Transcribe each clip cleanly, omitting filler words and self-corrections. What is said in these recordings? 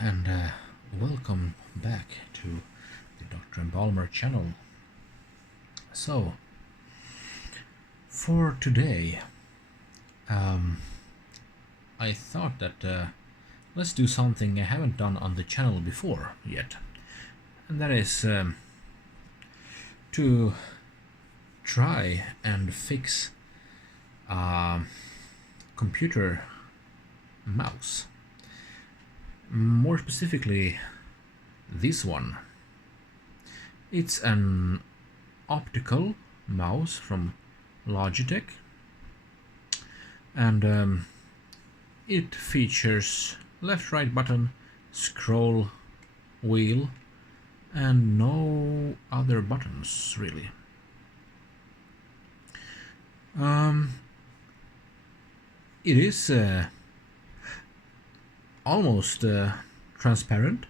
and welcome back to the DrMBalmer channel. So, for today, I thought that let's do something I haven't done on the channel before yet, and that is to try and fix a computer mouse. More specifically, this one. It's an optical mouse from Logitech, and it features left-right button, scroll wheel, and no other buttons really. It is almost transparent,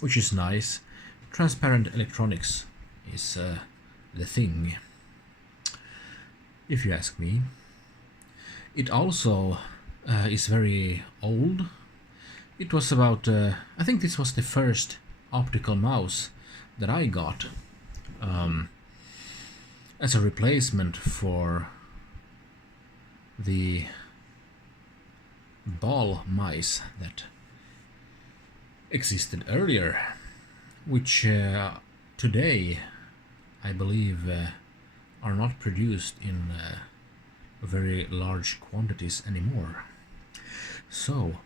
which is nice. Transparent electronics is the thing, if you ask me. It also is very old. It was about, I think this was the first optical mouse that I got as a replacement for the ball mice that existed earlier, which today I believe are not produced in very large quantities anymore. So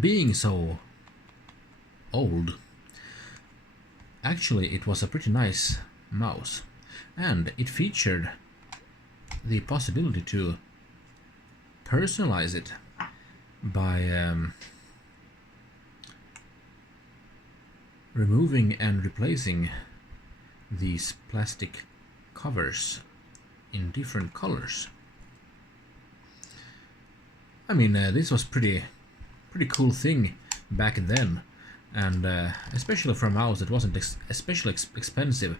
being so old, actually it was a pretty nice mouse, and it featured the possibility to personalize it by removing and replacing these plastic covers in different colors. I mean, this was pretty cool thing back then, and especially for a mouse that wasn't especially expensive.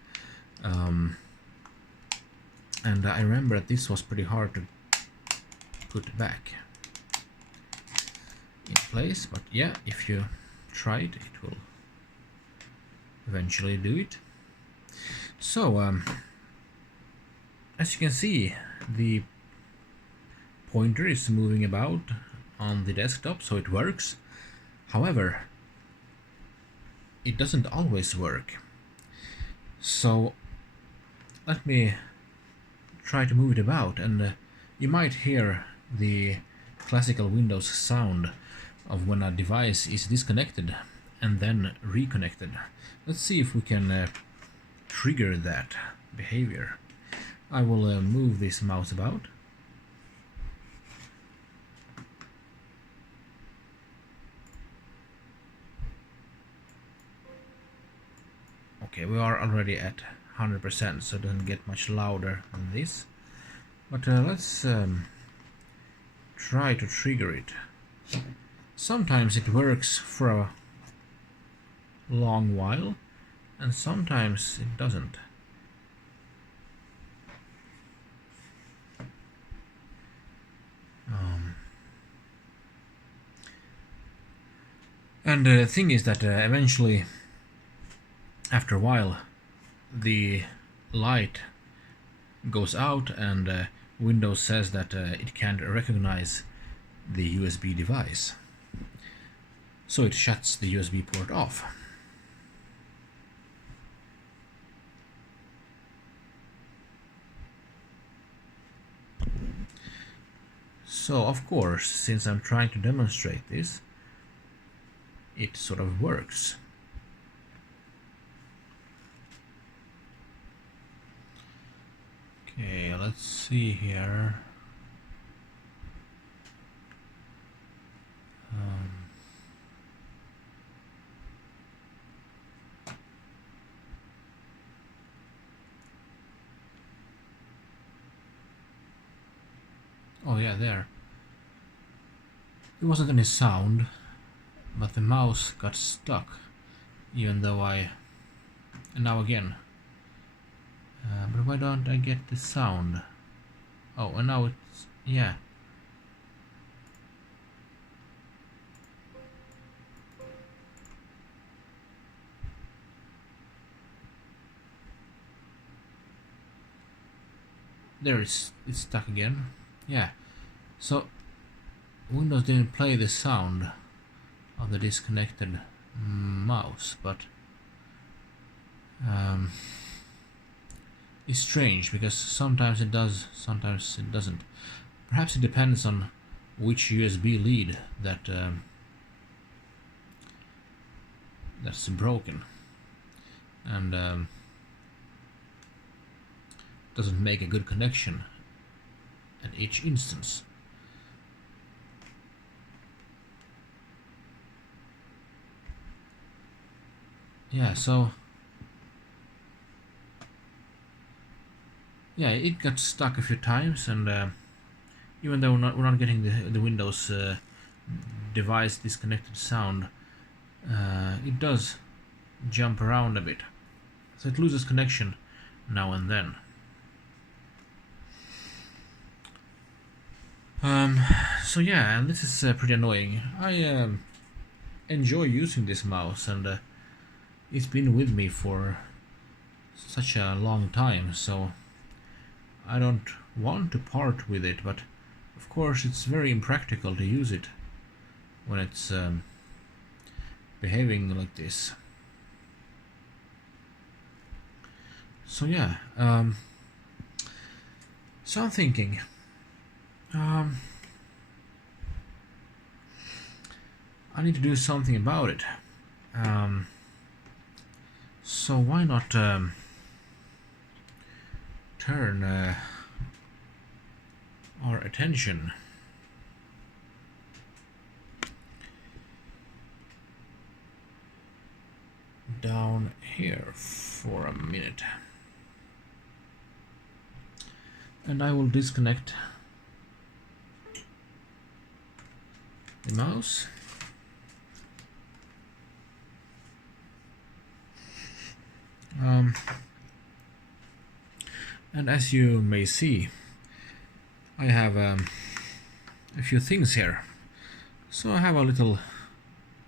And I remember that this was pretty hard to put back in place, but yeah, if you try it, it will eventually do it. So, as you can see, the pointer is moving about on the desktop, so it works. However, it doesn't always work. So, let me try to move it about, and you might hear the classical Windows sound of when a device is disconnected and then reconnected. Let's see if we can trigger that behavior. I will move this mouse about. Okay, we are already at 100%, so it doesn't get much louder than this. But let's try to trigger it. Sometimes it works for a long while, and sometimes it doesn't. And the thing is that eventually, after a while, the light goes out and Windows says that it can't recognize the USB device, so it shuts the USB port off. So of course, since I'm trying to demonstrate this, it sort of works. Okay, let's see here. Oh yeah, there. There wasn't any sound, but the mouse got stuck, even though and now again. But why don't I get the sound? Oh, and now it's, yeah. there it's stuck again. Yeah, so Windows didn't play the sound of the disconnected mouse, but it's strange because sometimes it does, sometimes it doesn't. Perhaps it depends on which USB lead that's broken and doesn't make a good connection at each instance. Yeah, so yeah, it got stuck a few times, and even though we're not getting the Windows device disconnected sound, it does jump around a bit, so it loses connection now and then. So yeah, and this is pretty annoying. I enjoy using this mouse, and it's been with me for such a long time, so I don't want to part with it, but of course it's very impractical to use it when it's behaving like this. So yeah, so I'm thinking, I need to do something about it. So why not turn our attention down here for a minute, and I will disconnect the mouse. And as you may see, I have a few things here. So I have a little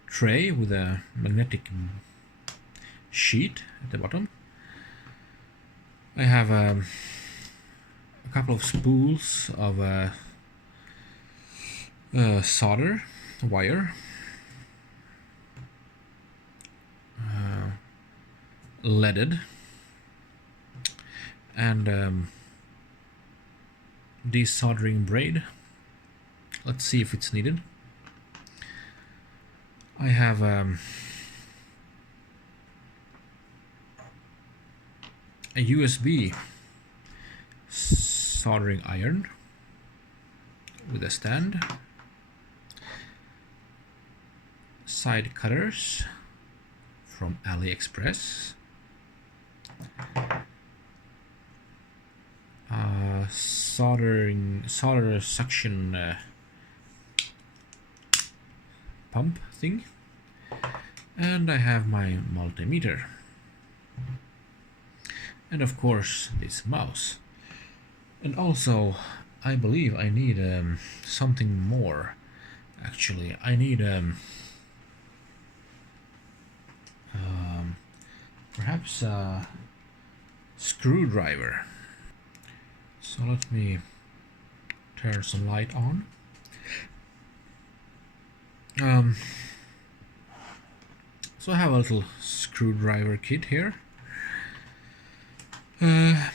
tray with a magnetic sheet at the bottom. I have a couple of spools of solder wire, leaded, and desoldering braid. Let's see if it's needed. I have a USB soldering iron with a stand, side cutters from AliExpress, solder suction pump thing, and I have my multimeter, and of course this mouse. And also I believe I need something more. Actually, I need perhaps a screwdriver. So let me turn some light on. So I have a little screwdriver kit here,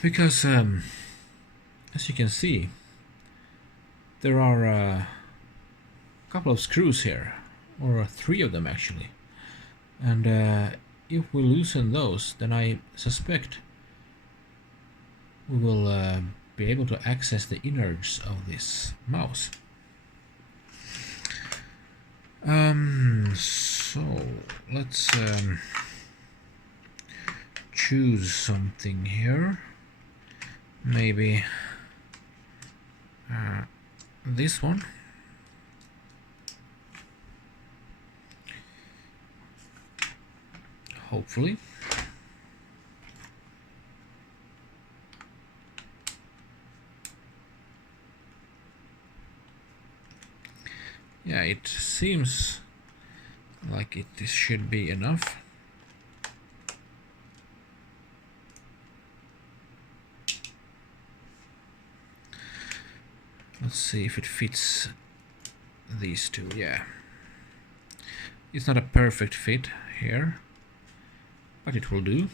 because as you can see, there are a couple of screws here, or 3 of them actually, and if we loosen those, then I suspect we will be able to access the innards of this mouse. So let's choose something here. Maybe this one. Hopefully. Yeah, it seems like this should be enough. Let's see if it fits these two. Yeah, it's not a perfect fit here, but it will do.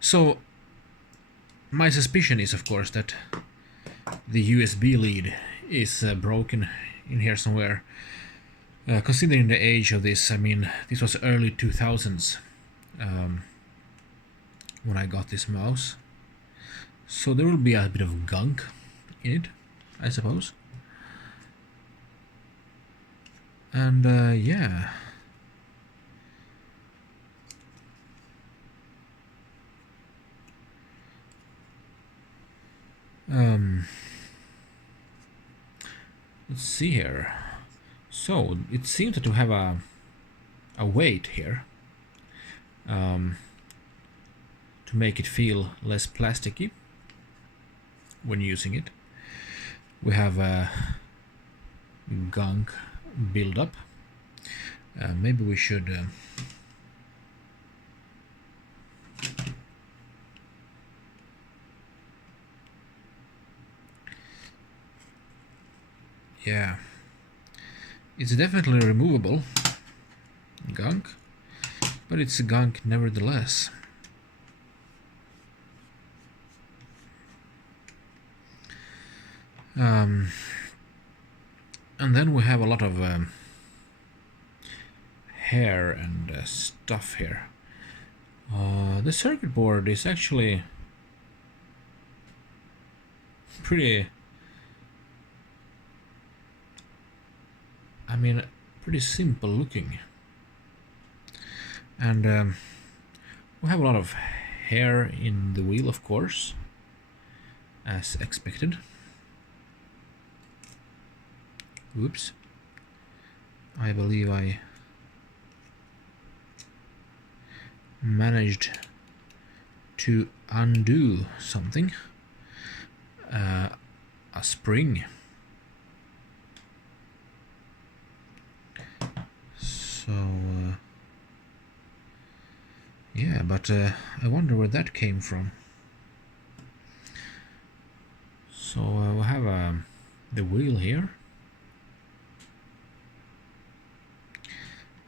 So my suspicion is, of course, that the USB lead is broken in here somewhere. Considering the age of this, I mean, this was early 2000s when I got this mouse. So there will be a bit of gunk in it, I suppose. And yeah. Let's see here. So it seems to have a weight here to make it feel less plasticky when using it. We have a gunk buildup. Maybe we should yeah, it's definitely removable gunk, but it's gunk nevertheless. And then we have a lot of hair and stuff here. The circuit board is actually pretty, I mean, pretty simple looking. And we have a lot of hair in the wheel, of course, as expected. Whoops. I believe I managed to undo something. A spring. So yeah, but I wonder where that came from. So we'll have the wheel here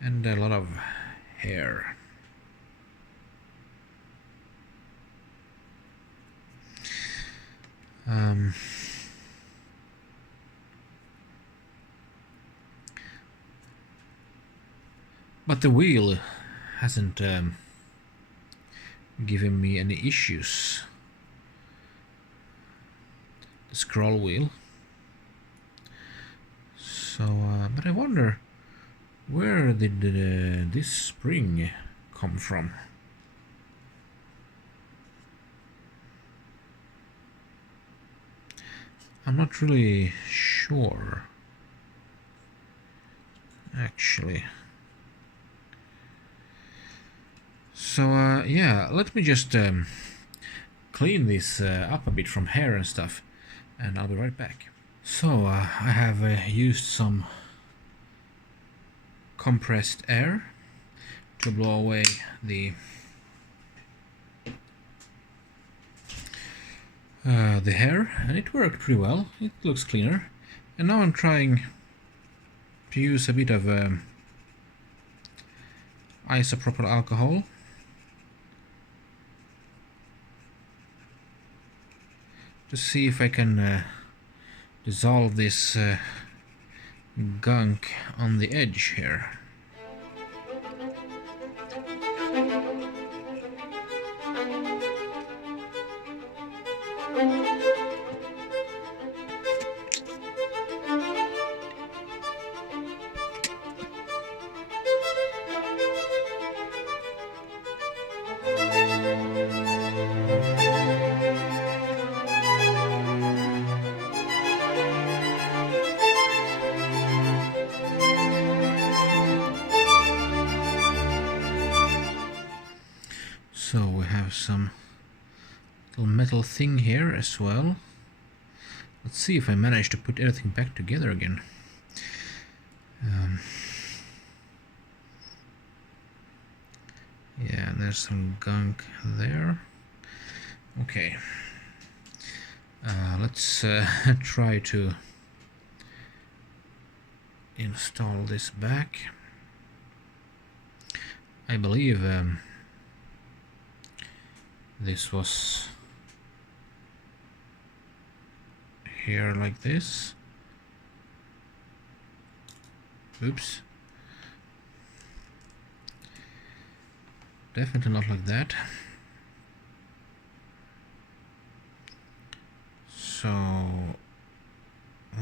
and a lot of hair. But the wheel hasn't given me any issues. The scroll wheel. So, but I wonder, where did this spring come from? I'm not really sure, actually. So yeah, let me just clean this up a bit from hair and stuff, and I'll be right back. So I have used some compressed air to blow away the hair, and it worked pretty well. It looks cleaner. And now I'm trying to use a bit of isopropyl alcohol to see if I can dissolve this gunk on the edge here. So we have some little metal thing here as well. Let's see if I manage to put everything back together again. There's some gunk there. Okay. Let's try to install this back. I believe this was here like this. Oops. Definitely not like that. So,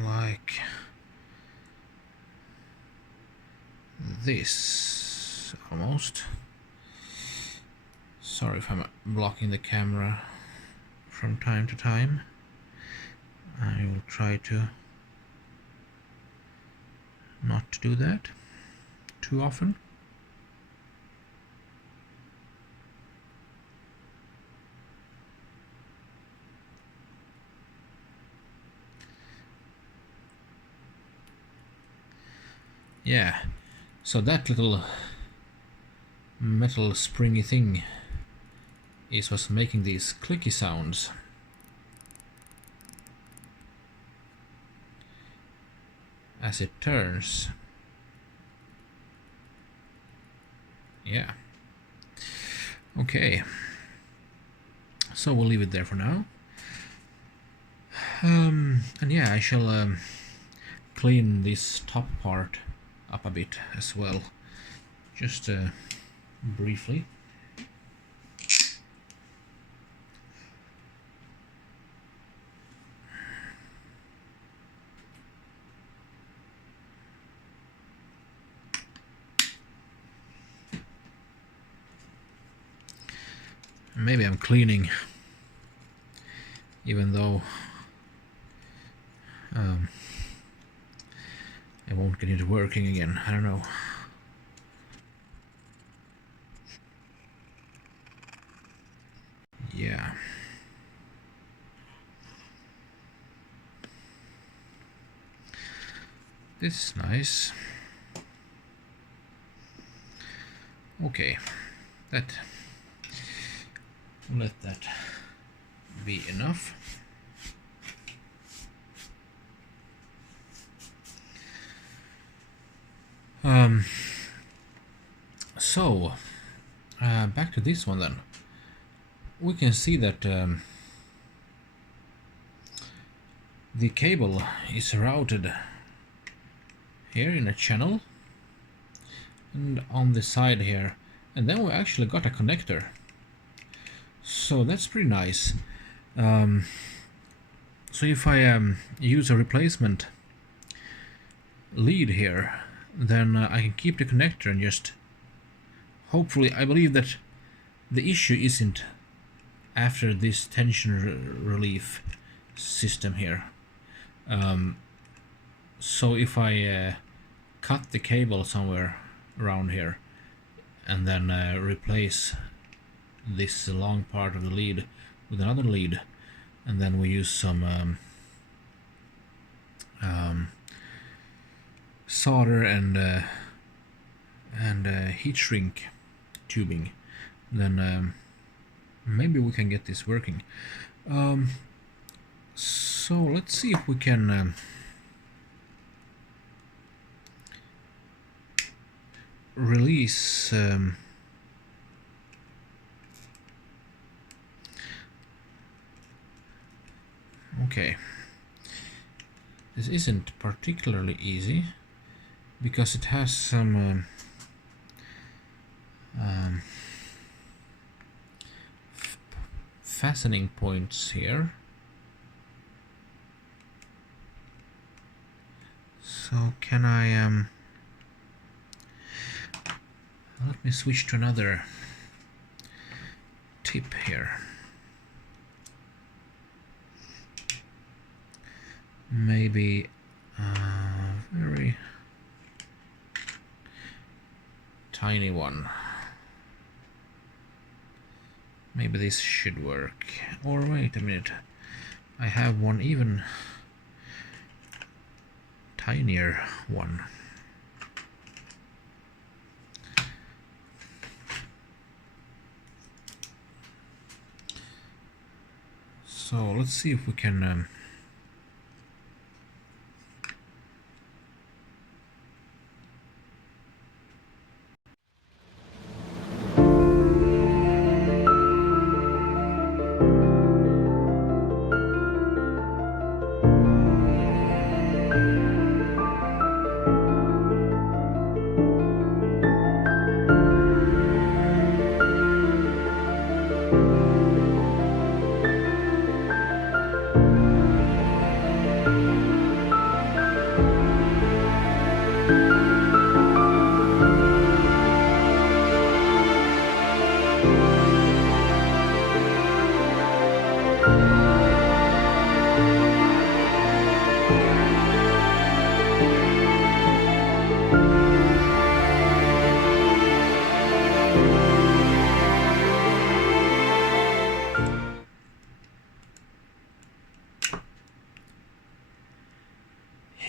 like this, almost. Sorry if I'm blocking the camera from time to time. I will try to not to do that too often. Yeah, so that little metal springy thing is what's making these clicky sounds. As it turns. Yeah. Okay. So we'll leave it there for now. And yeah, I shall clean this top part up a bit as well. Just briefly. Maybe I'm cleaning, even though I won't get it working again. I don't know. Yeah. This is nice. Okay, let that be enough. So back to this one then. We can see that the cable is routed here in a channel and on the side here, and then we actually got a connector, so that's pretty nice. So if I use a replacement lead here, then I can keep the connector and just hopefully, I believe that the issue isn't after this tension relief system here. So if I cut the cable somewhere around here and then replace this long part of the lead with another lead, and then we use some solder and heat shrink tubing, then maybe we can get this working. So let's see if we can release okay, this isn't particularly easy because it has some fastening points here. So can I let me switch to another tip here. Maybe very tiny one. Maybe this should work. Or wait a minute, I have one even tinier one. So let's see if we can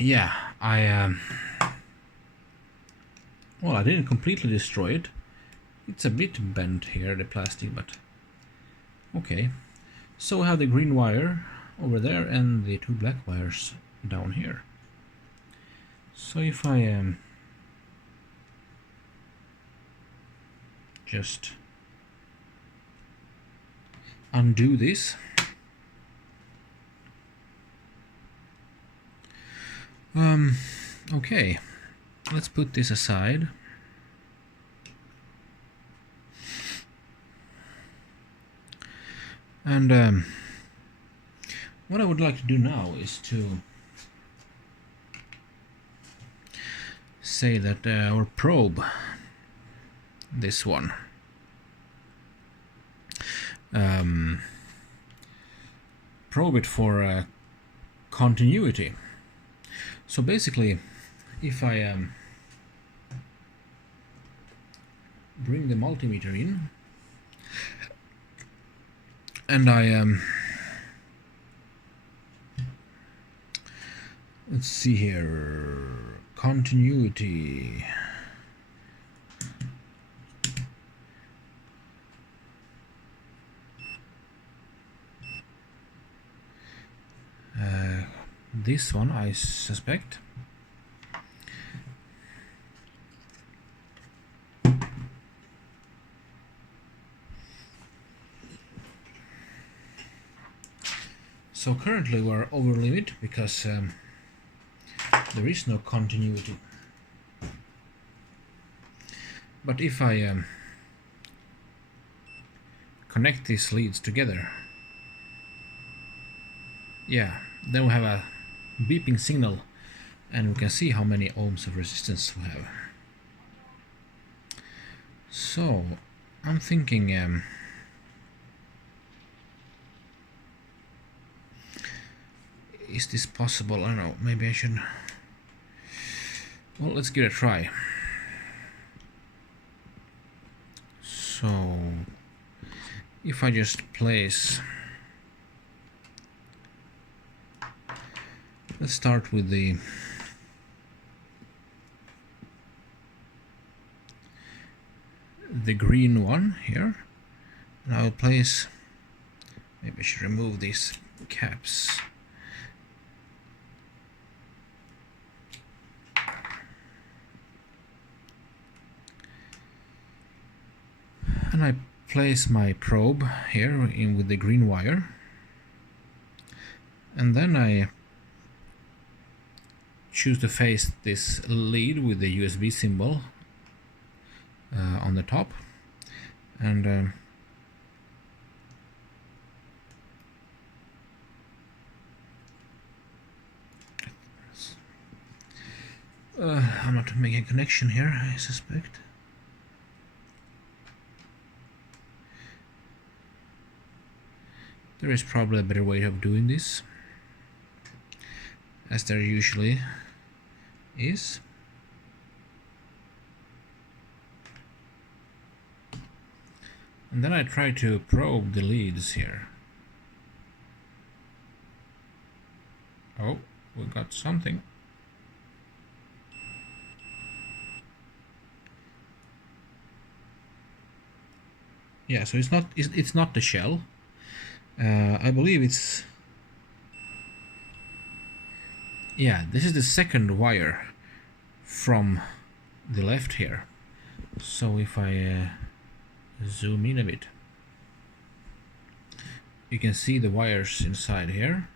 yeah, well, I didn't completely destroy it. It's a bit bent here, the plastic, but okay. So we have the green wire over there and the two black wires down here. So if I just undo this, okay, let's put this aside. And what I would like to do now is to say that our probe, this one, probe it for continuity. So basically, if I bring the multimeter in and I let's see here, continuity. This one, I suspect. So currently we're over limit because there is no continuity. But if I connect these leads together, yeah, then we have a beeping signal and we can see how many ohms of resistance we have. So I'm thinking is this possible? I don't know, maybe I should, well, let's give it a try. So if I just place, let's start with the green one here, and I'll place, maybe I should remove these caps. And I place my probe here in with the green wire, and then I choose to face this lead with the USB symbol on the top, and I'm not making a connection here, I suspect. There is probably a better way of doing this, as there usually is. And then I try to probe the leads here. Oh, we got something. Yeah, so it's not the shell. I believe it's... Yeah, this is the second wire from the left here. So if I zoom in a bit, you can see the wires inside here,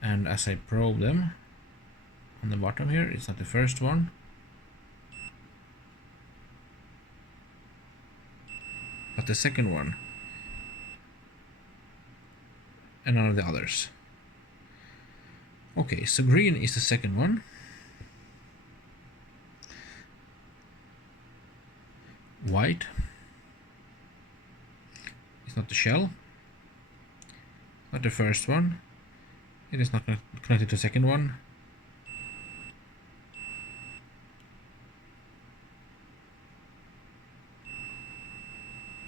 and as I probe them on the bottom here, it's not the first one, but the second one, and none of the others. Okay, so green is the second one. White is not the shell, not the first one. It is not connected to the second one.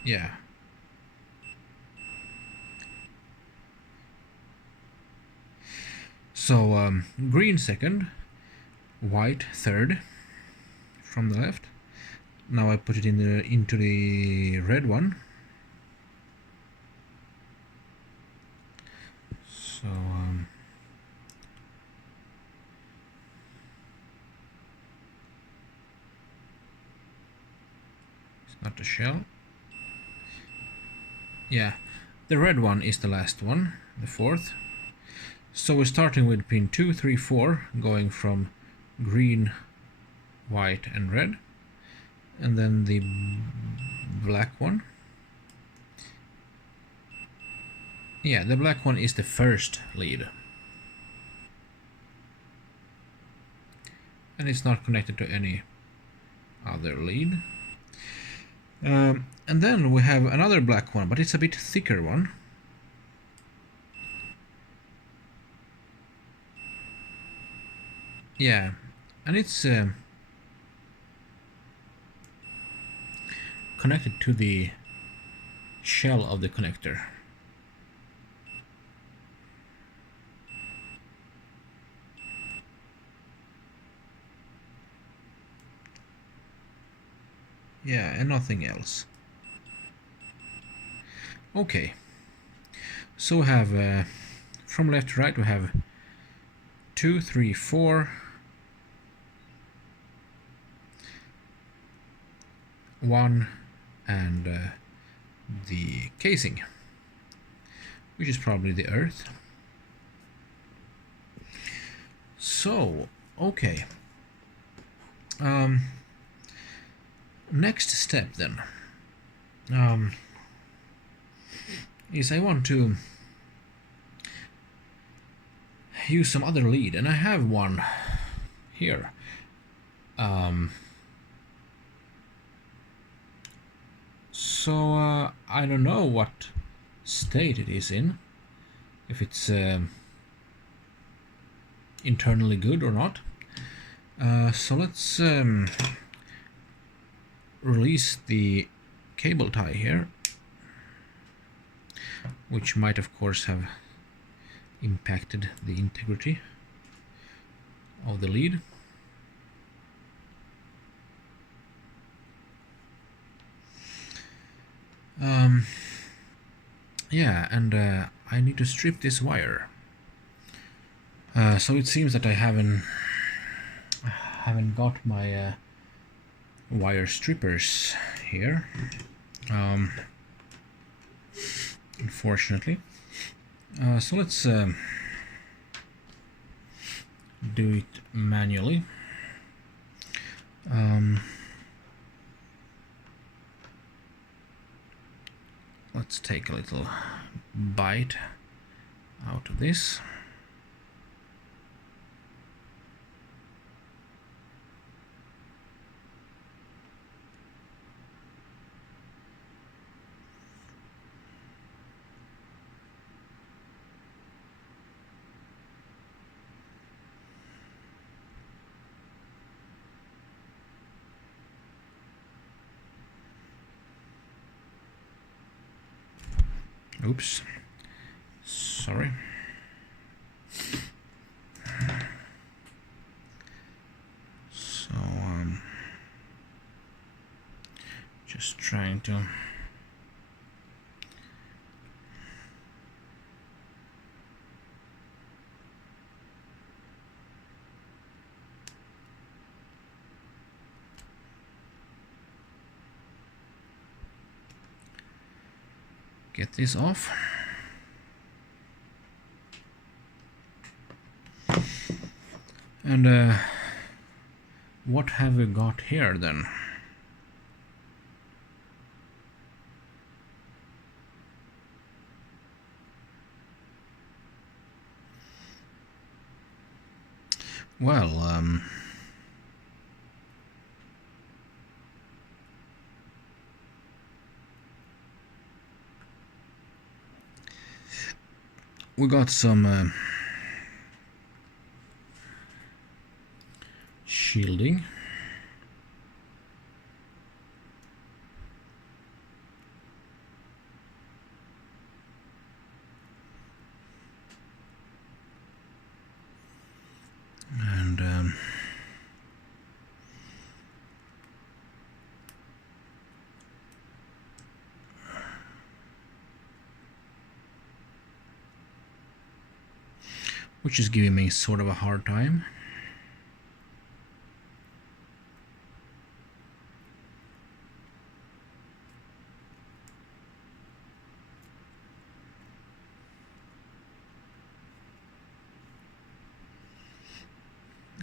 Yeah. So green second, white third from the left. Now I put it into the red one. So it's not the shell. Yeah, the red one is the last one, the fourth. So we're starting with pin 2, 3, 4, going from green, white and red, and then the black one. Yeah, the black one is the first lead, and it's not connected to any other lead. And then we have another black one, but it's a bit thicker one. Yeah, and it's connected to the shell of the connector. Yeah, and nothing else. Okay, so we have from left to right we have 2, 3, 4, 1, and the casing, which is probably the earth. So, okay. Next step then is I want to use some other lead, and I have one here. So I don't know what state it is in, if it's internally good or not. So let's release the cable tie here, which might of course have impacted the integrity of the lead. Yeah, and I need to strip this wire. So it seems that I haven't got my wire strippers here, unfortunately. So let's do it manually. Let's take a little bite out of this. Oops, sorry. So just trying to get this off. And what have we got here then? Well, we got some shielding. And which is giving me sort of a hard time.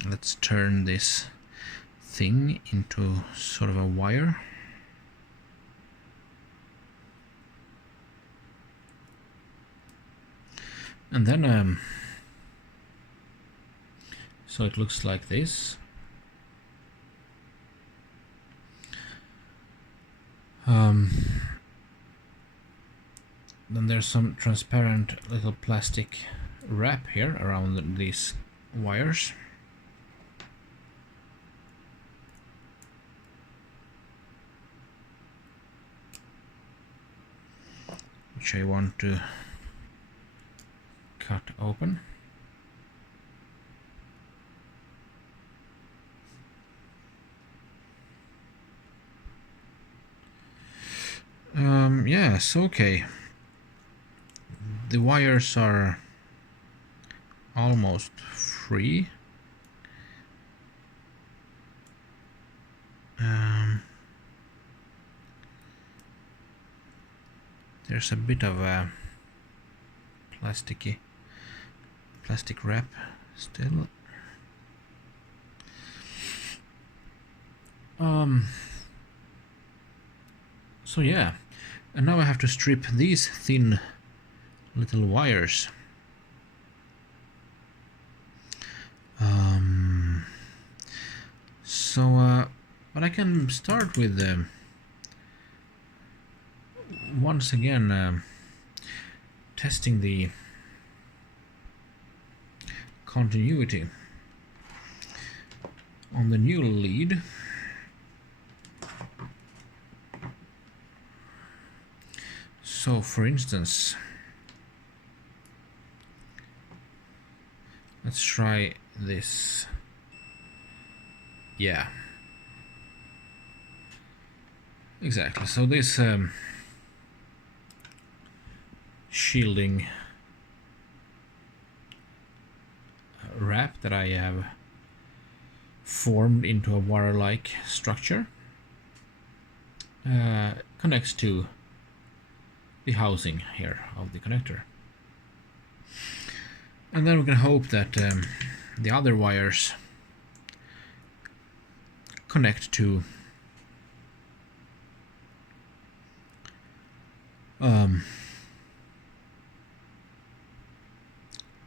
Let's turn this thing into sort of a wire. And then so it looks like this. Then there's some transparent little plastic wrap here around these wires. Which I want to cut open. Yes, okay. The wires are almost free. There's a bit of a plastic wrap still. So yeah, and now I have to strip these thin little wires. But I can start with once again testing the continuity on the new lead. So for instance, let's try this. Yeah, exactly. So this shielding wrap that I have formed into a wire-like structure connects to the housing here of the connector. And then we can hope that the other wires connect to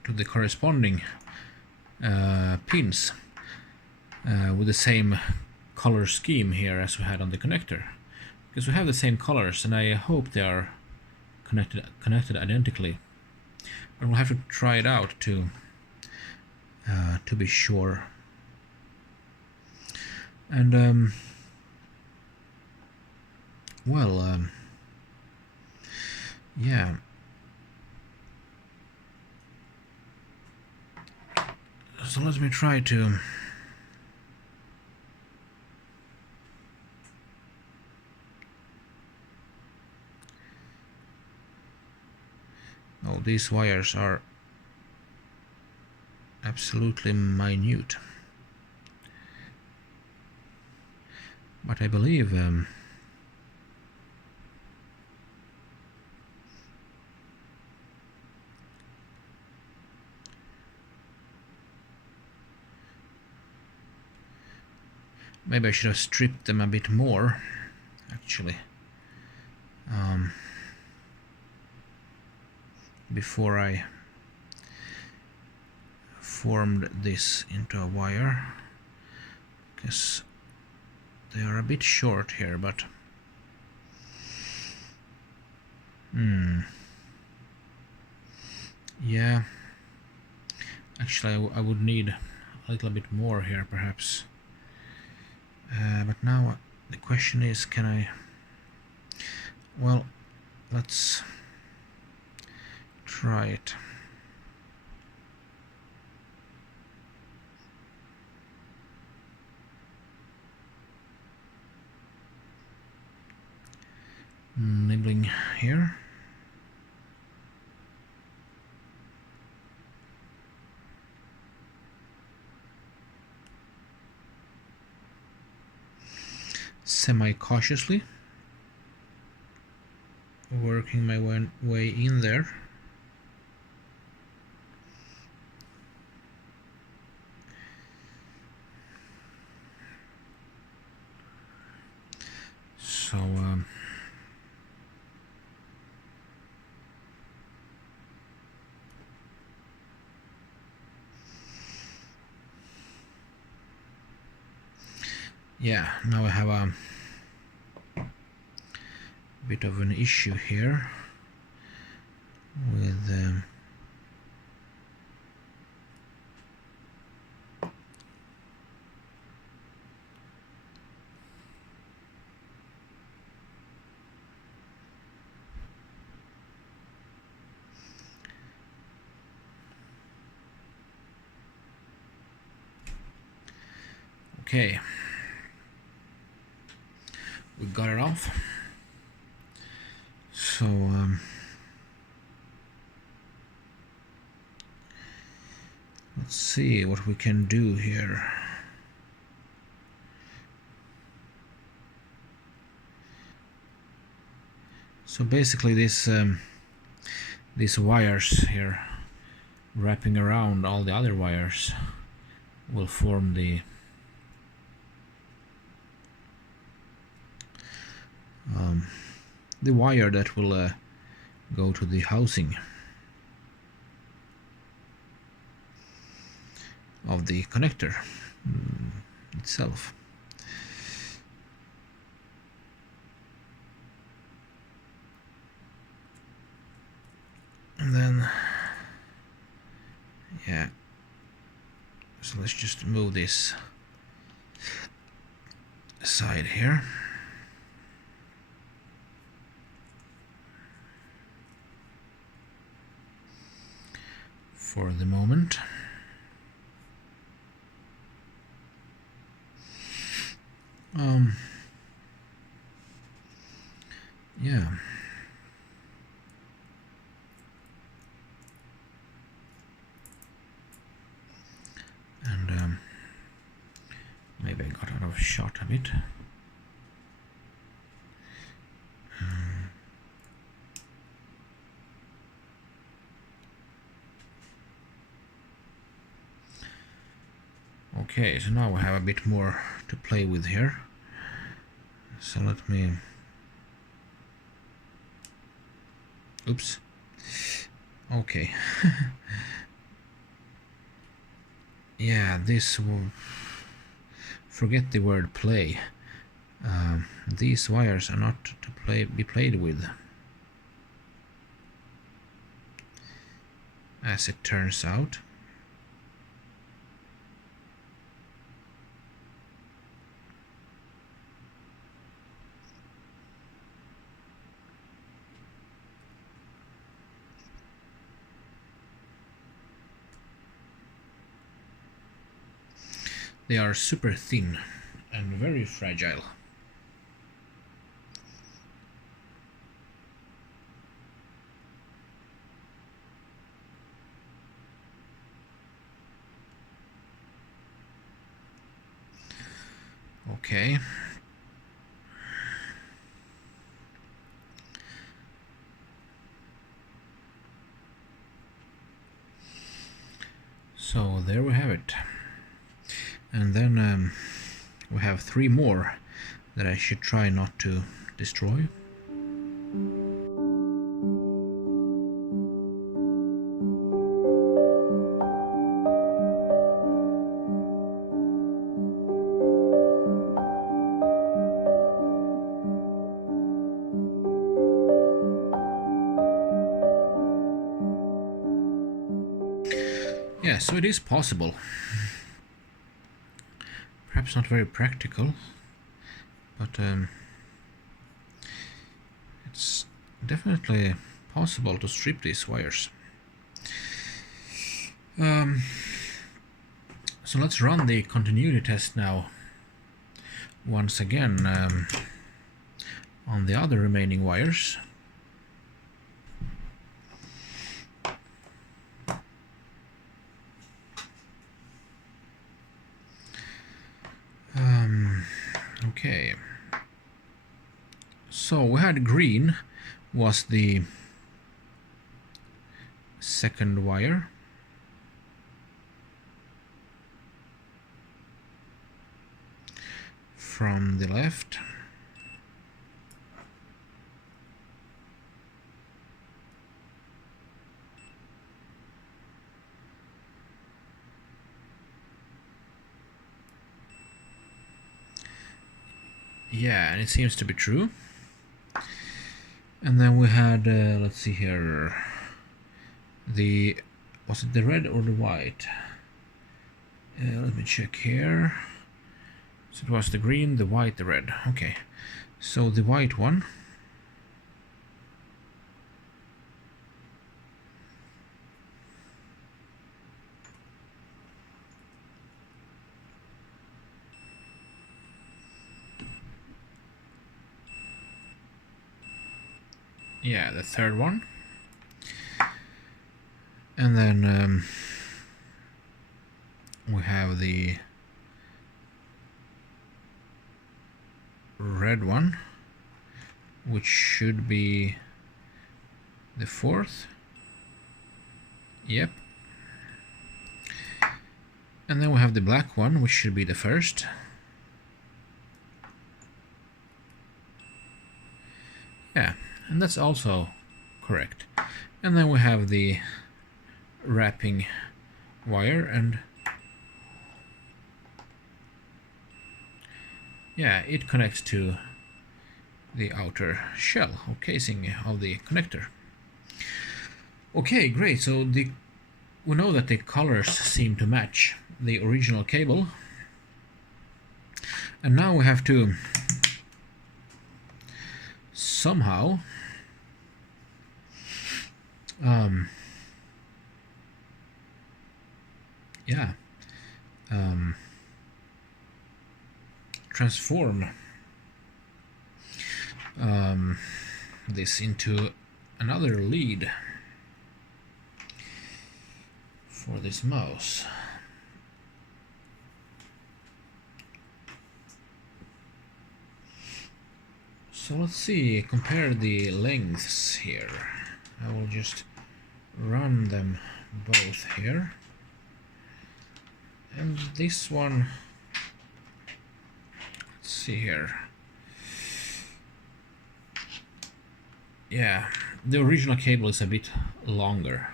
the corresponding pins with the same color scheme here as we had on the connector, because we have the same colors, and I hope they are connected identically. But we'll have to try it out to be sure. And well, yeah. So let me try to these wires are absolutely minute, but I believe Maybe I should have stripped them a bit more, actually, before I formed this into a wire, because they are a bit short here, but yeah, actually I would need a little bit more here perhaps, but now the question is, can I, well, let's try it. Nibbling here. Semi-cautiously working my way in there. So yeah, now I have a bit of an issue here with okay, we got it off. So let's see what we can do here. So basically these wires here wrapping around all the other wires will form the wire that will go to the housing of the connector itself. And then, yeah, so let's just move this aside here. For the moment. Yeah. And maybe I got out of shot a bit. Okay, so now we have a bit more to play with here. So let me... Oops. Okay. Yeah, this will... Forget the word play. These wires are not to be played with, as it turns out. They are super thin and very fragile. Okay. So there we have it. And then we have 3 more that I should try not to destroy. Yeah, so it is possible. Perhaps not very practical, but it's definitely possible to strip these wires. So let's run the continuity test now once again on the other remaining wires. Okay, so we had green was the second wire. From the left. Yeah, and it seems to be true. And then we had, let's see here, was it the red or the white? Let me check here. So it was the green, the white, the red. Okay, so the white one. Yeah, the third one. And then we have the red one, which should be the fourth. Yep. And then we have the black one, which should be the first. Yeah, and that's also correct. And then we have the wrapping wire, and yeah, it connects to the outer shell or casing of the connector. Okay, great. So we know that the colors seem to match the original cable, and now we have to somehow transform this into another lead for this mouse. So let's see, compare the lengths here. I will just run them both here. And this one, let's see here. Yeah, the original cable is a bit longer.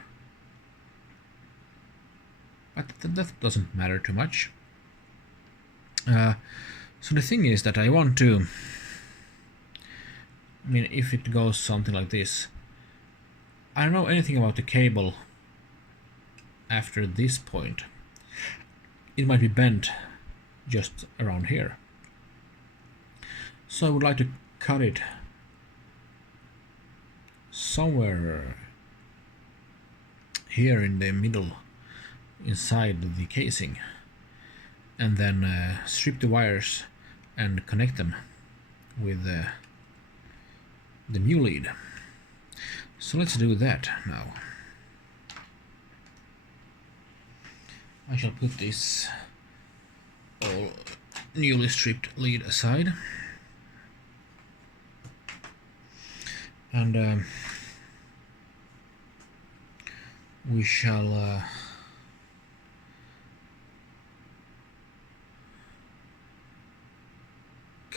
But that doesn't matter too much. So the thing is that I want to, I mean, if it goes something like this, I don't know anything about the cable after this point. It might be bent just around here. So I would like to cut it somewhere here in the middle, inside the casing, and then strip the wires and connect them with the new lead. So let's do that now. I shall put this all newly stripped lead aside, and we shall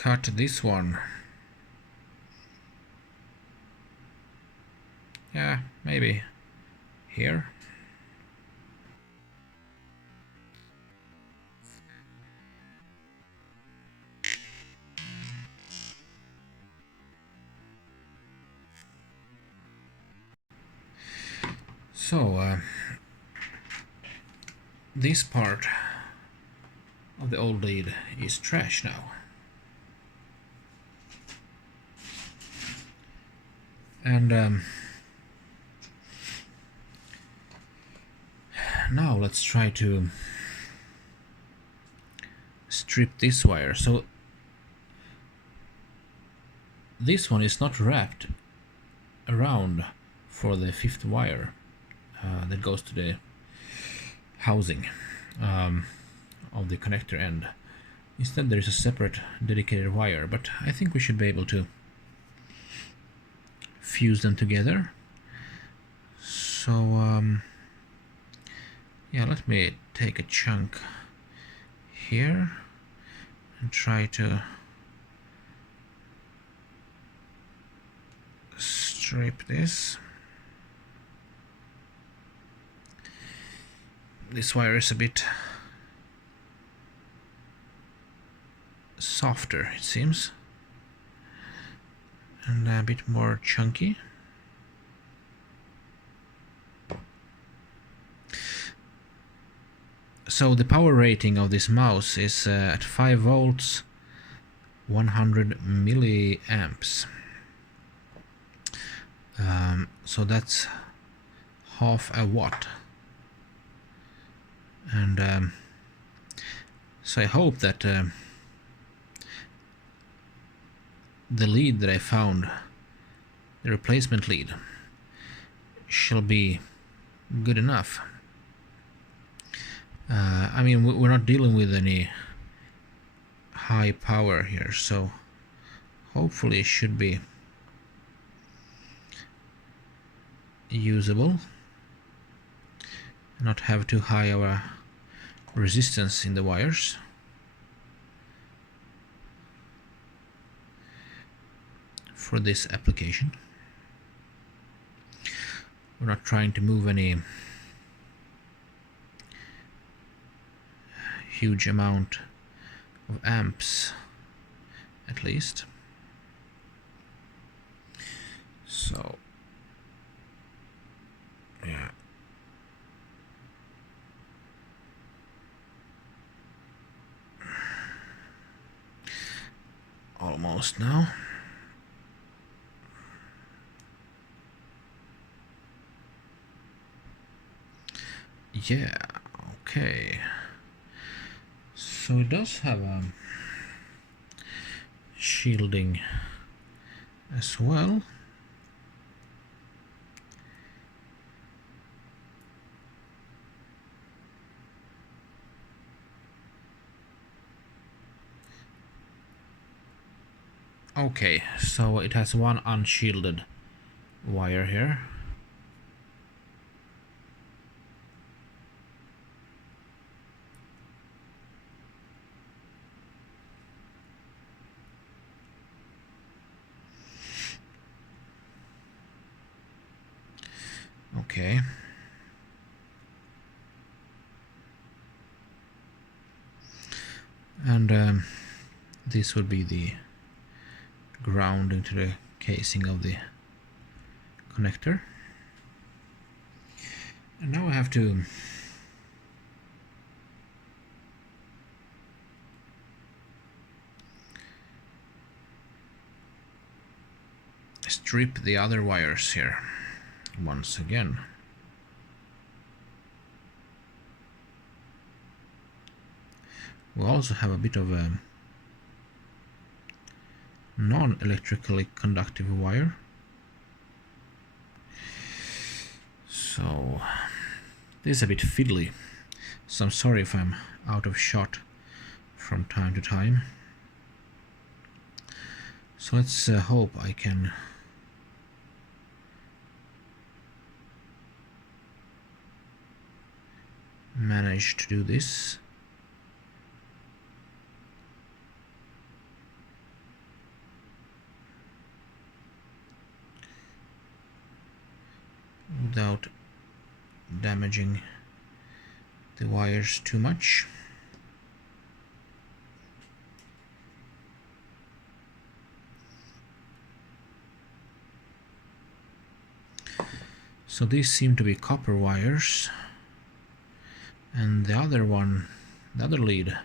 cut this one. Yeah, maybe here. So this part of the old lead is trash now. And now let's try to strip this wire. So this one is not wrapped around for the fifth wire that goes to the housing of the connector end. Instead there is a separate dedicated wire, but I think we should be able to fuse them together. So yeah, let me take a chunk here and try to strip this. This wire is a bit softer, it seems, and a bit more chunky. So the power rating of this mouse is at 5 volts, 100 milliamps. So that's half a watt. And so I hope that the lead that I found, the replacement lead, shall be good enough. I mean, we're not dealing with any high power here, so hopefully it should be usable, not have too high of a resistance in the wires. For this application, we're not trying to move any huge amount of amps, at least. So yeah, almost now. Yeah, okay. So it does have a shielding as well. Okay, so it has one unshielded wire here. Okay. And this would be the ground into the casing of the connector. And now I have to strip the other wires here once again. We also have a bit of a non-electrically conductive wire. So this is a bit fiddly, so I'm sorry if I'm out of shot from time to time. So let's hope I can manage to do this. without damaging the wires too much. So these seem to be copper wires, and the other one, the other lead,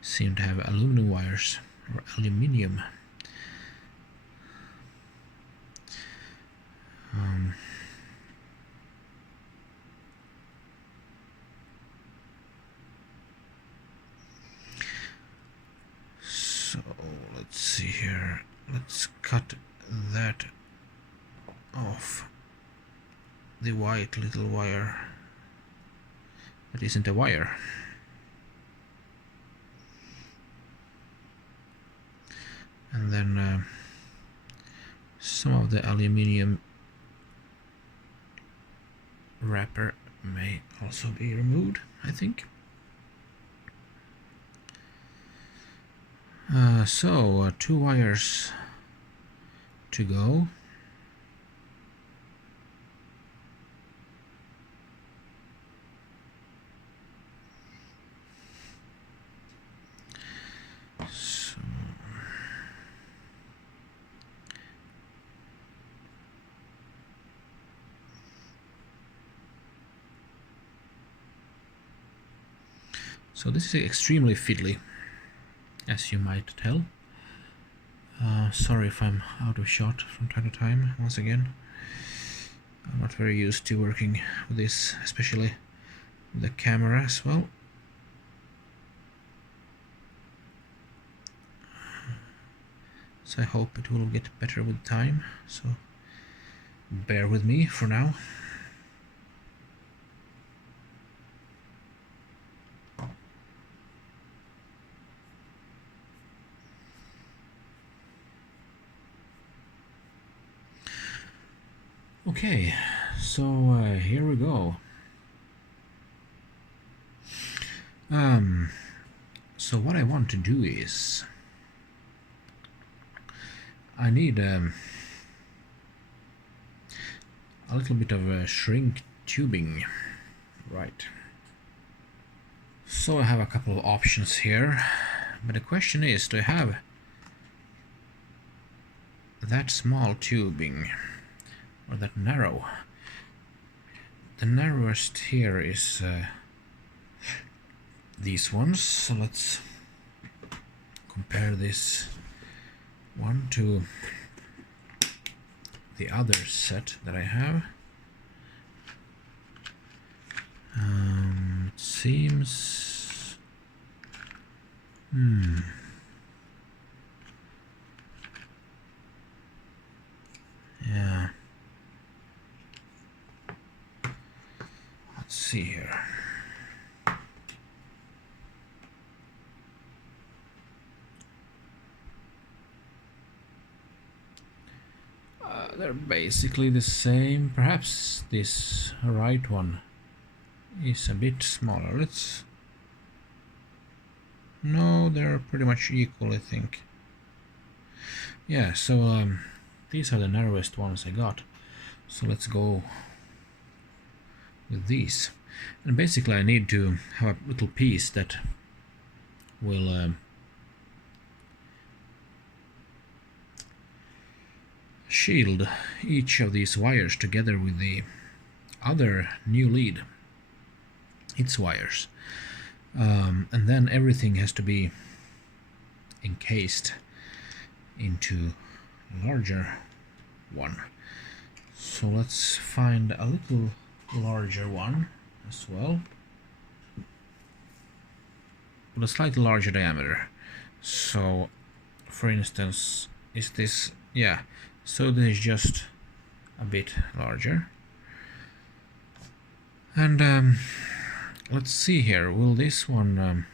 seemed to have aluminum wires, or aluminium. So let's see here. Let's cut that off. The white little wire. That isn't a wire. And then some of the aluminium wrapper may also be removed, I think. So 2 wires to go. So this is extremely fiddly, as you might tell. Sorry if I'm out of shot from time to time, once again. I'm not very used to working with this, especially with the camera as well. So I hope it will get better with time, so bear with me for now. Okay, so here we go. So what I want to do is I need a little bit of shrink tubing, right? So I have a couple of options here, but the question is, do I have that small tubing or that narrow? The narrowest here is these ones, so let's compare this one to the other set that I have. It seems yeah, let's see here. They're basically the same. Perhaps this right one is a bit smaller. No, they're pretty much equal, I think. Yeah, so these are the narrowest ones I got. So let's go with these. And basically I need to have a little piece that will shield each of these wires together with the other new lead, its wires, and then everything has to be encased into a larger one. So let's find a little larger one as well, with a slightly larger diameter. So for instance, is this, yeah, so this is just a bit larger. And let's see here, will this one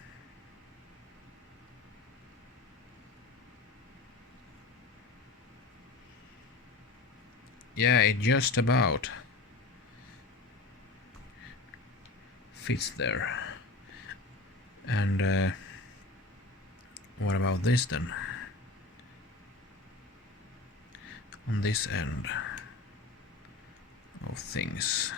yeah, it just about fits there. And what about this then? On this end, of things.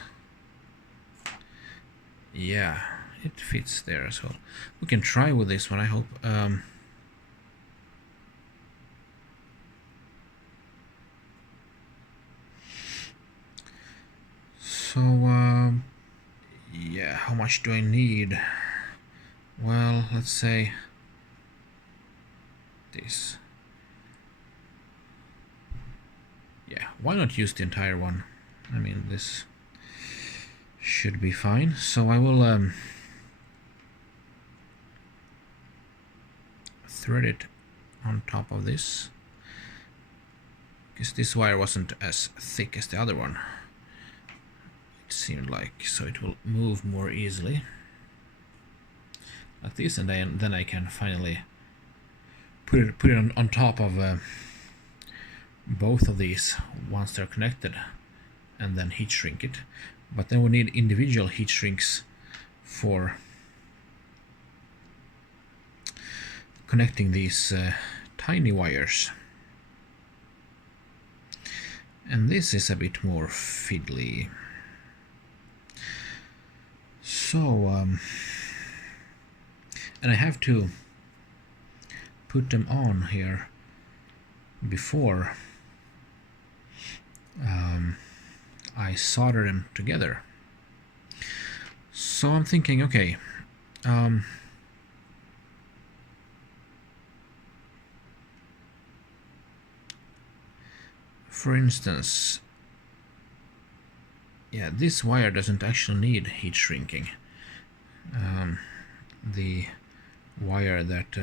Yeah, it fits there as well. We can try with this one, I hope. Yeah, how much do I need? Well, let's say this. Yeah, why not use the entire one? I mean, this should be fine. So I will thread it on top of this, because this wire wasn't as thick as the other one, it seemed like, so it will move more easily like this, and then I can finally put it on top of both of these once they're connected, and then heat shrink it. But then we need individual heat shrinks for connecting these tiny wires, and this is a bit more fiddly. So and I have to put them on here before I solder them together. So I'm thinking, okay, for instance, yeah, this wire doesn't actually need heat shrinking. The wire that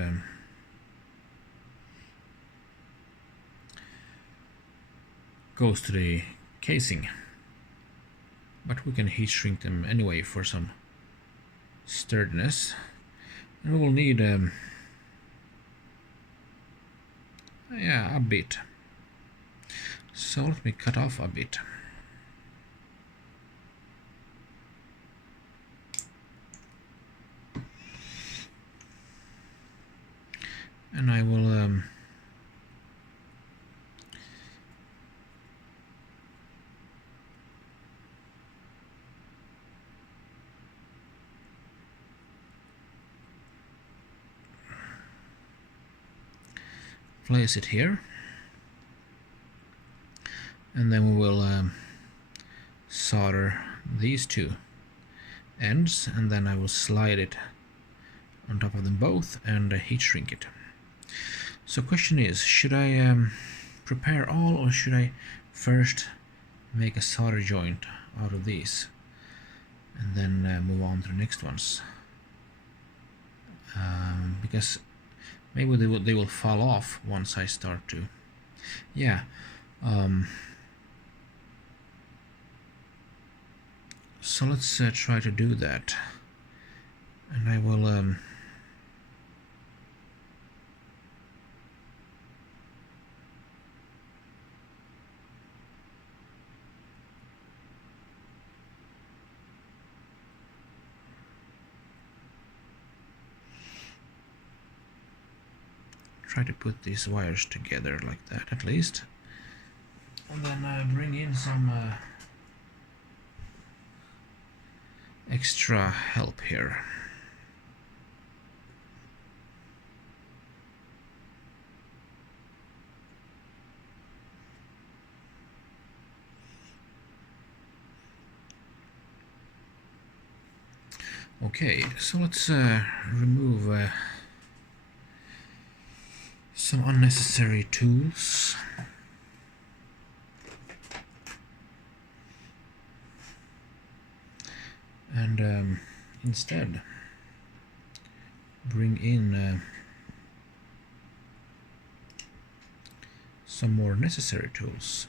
goes to the casing, but we can heat shrink them anyway for some sturdiness, and we will need yeah, a bit. So let me cut off a bit. And I will place it here, and then we will solder these two ends, and then I will slide it on top of them both and heat shrink it. So question is, should I prepare all, or should I first make a solder joint out of these and then move on to the next ones? Because maybe they will fall off once I start to, yeah. So let's try to do that, and I will try to put these wires together like that at least, and then bring in some extra help here. Okay, so let's remove some unnecessary tools. And instead bring in some more necessary tools.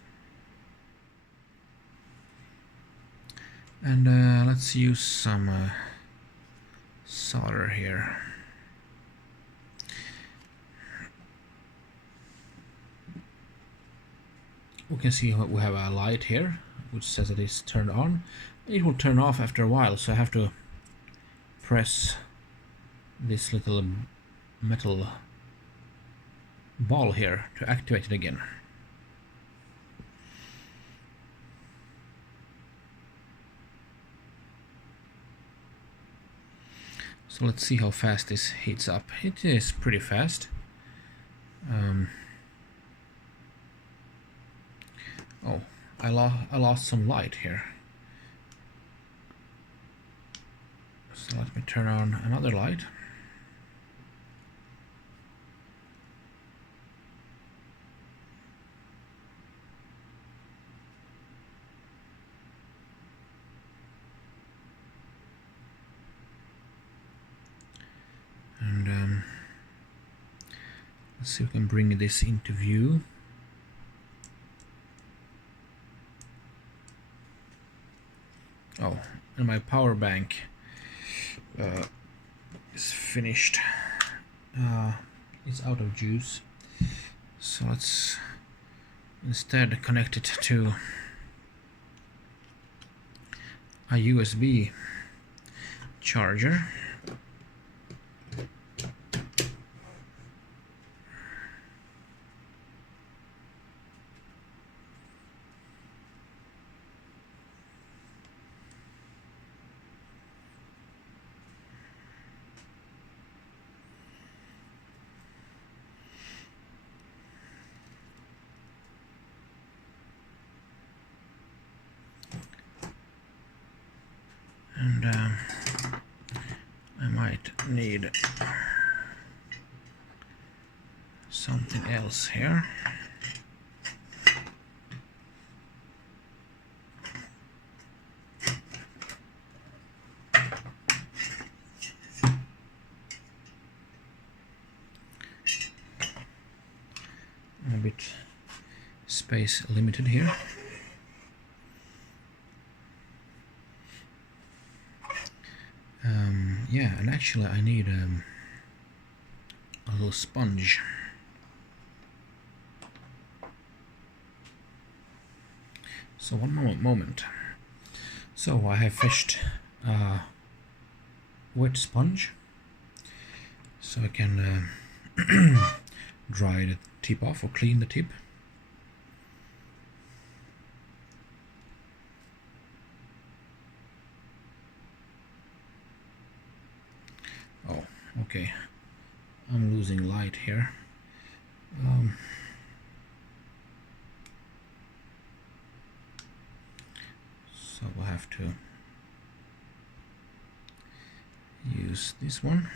And let's use some solder here. We can see we have a light here which says it is turned on. It will turn off after a while, so I have to press this little metal ball here to activate it again. So let's see how fast this heats up. It is pretty fast. Oh, I lost some light here. So let me turn on another light. And let's see if we can bring this into view. Oh, and my power bank is finished. It's out of juice. So let's instead connect it to a USB charger. And I might need something else here. A bit space limited here. Yeah, and actually I need a little sponge. So one moment. So I have fished a wet sponge, so I can dry the tip off or clean the tip. Oh, okay. I'm losing light here. So we'll have to use this one.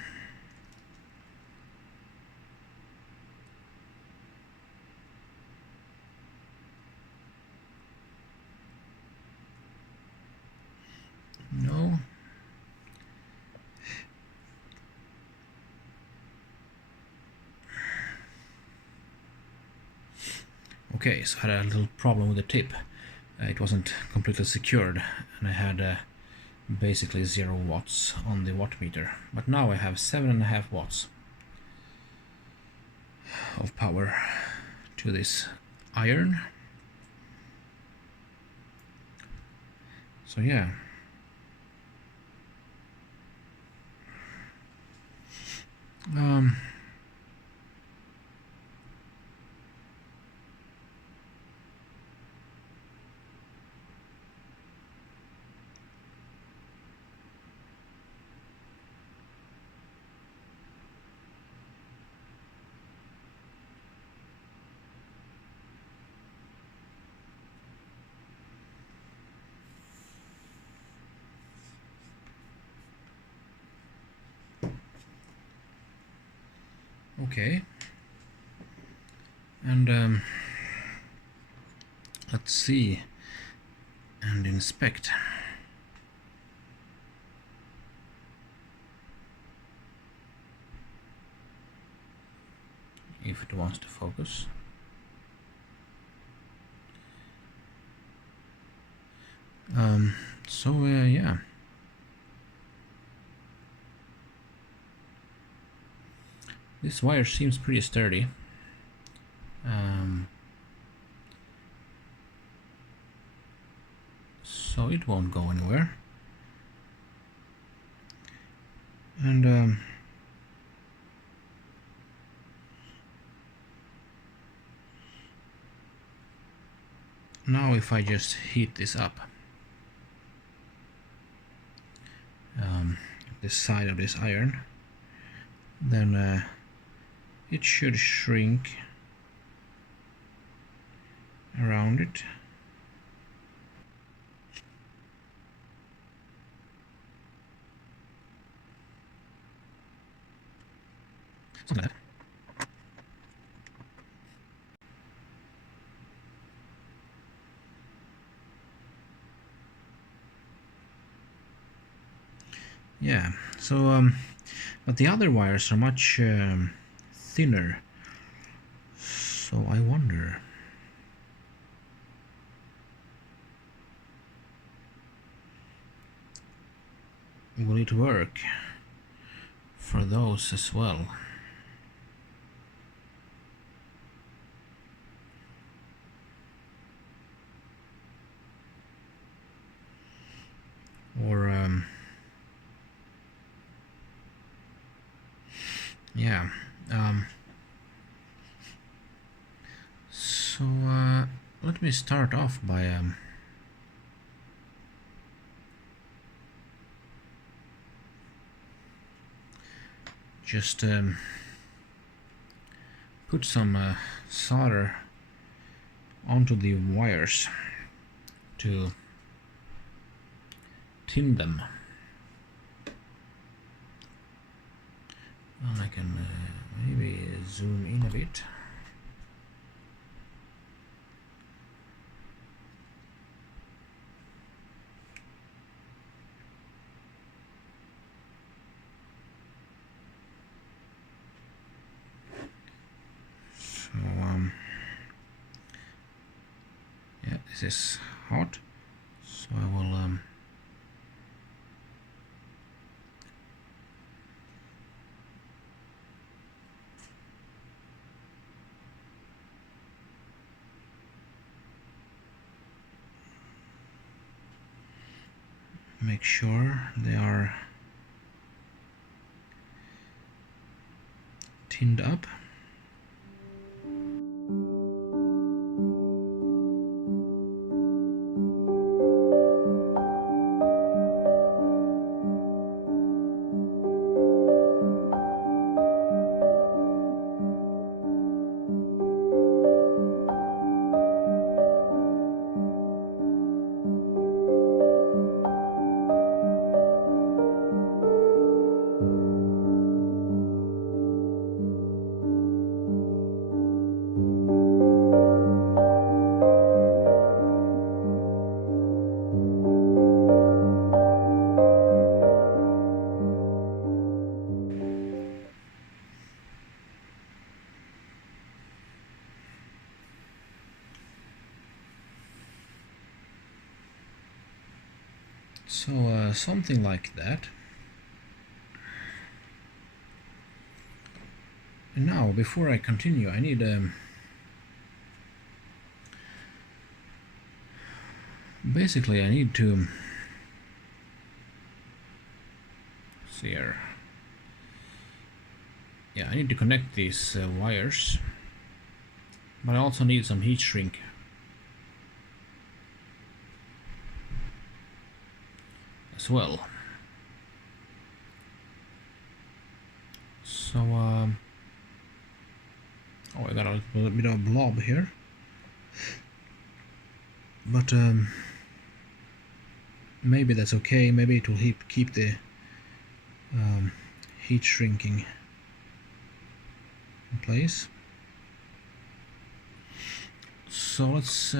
No. Okay, so I had a little problem with the tip. It wasn't completely secured, and I had basically 0 watts on the watt meter. But now I have 7.5 watts of power to this iron. So yeah. Okay, and let's see and inspect. If it wants to focus. Yeah. This wire seems pretty sturdy. So it won't go anywhere. And now if I just heat this up, this side of this iron, then it should shrink around it. Something like that. Yeah, so but the other wires are much thinner, so I wonder. Will it work for those as well? Or yeah, so let me start off by just put some solder onto the wires to tin them. Well, I can maybe zoom in a bit. So yeah, this is hot, so I will make sure they are tinned up. So something like that. And now, before I continue, I need basically I need to see here. Yeah, I need to connect these wires, but I also need some heat shrink. As well. So oh, I got a little bit of blob here, but maybe that's okay. Maybe it will keep the heat shrinking in place. So let's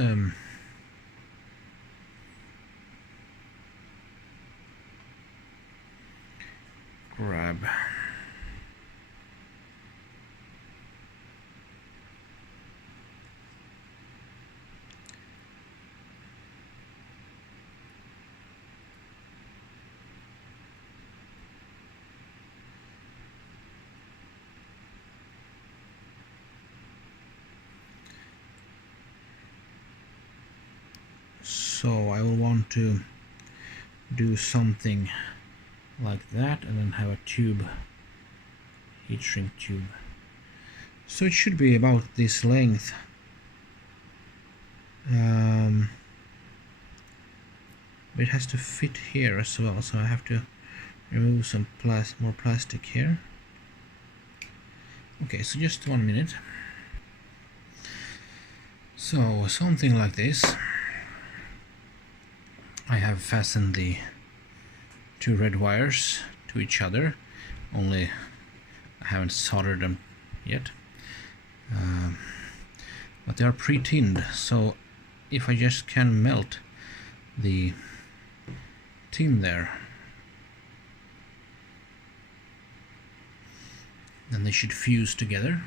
grab so I will want to do something like that and then have a tube, heat shrink tube. So it should be about this length. But it has to fit here as well, so I have to remove some more plastic here. Okay, so just 1 minute. So something like this. I have fastened the two red wires to each other, only I haven't soldered them yet. But they are pre-tinned, so if I just can melt the tin there, then they should fuse together.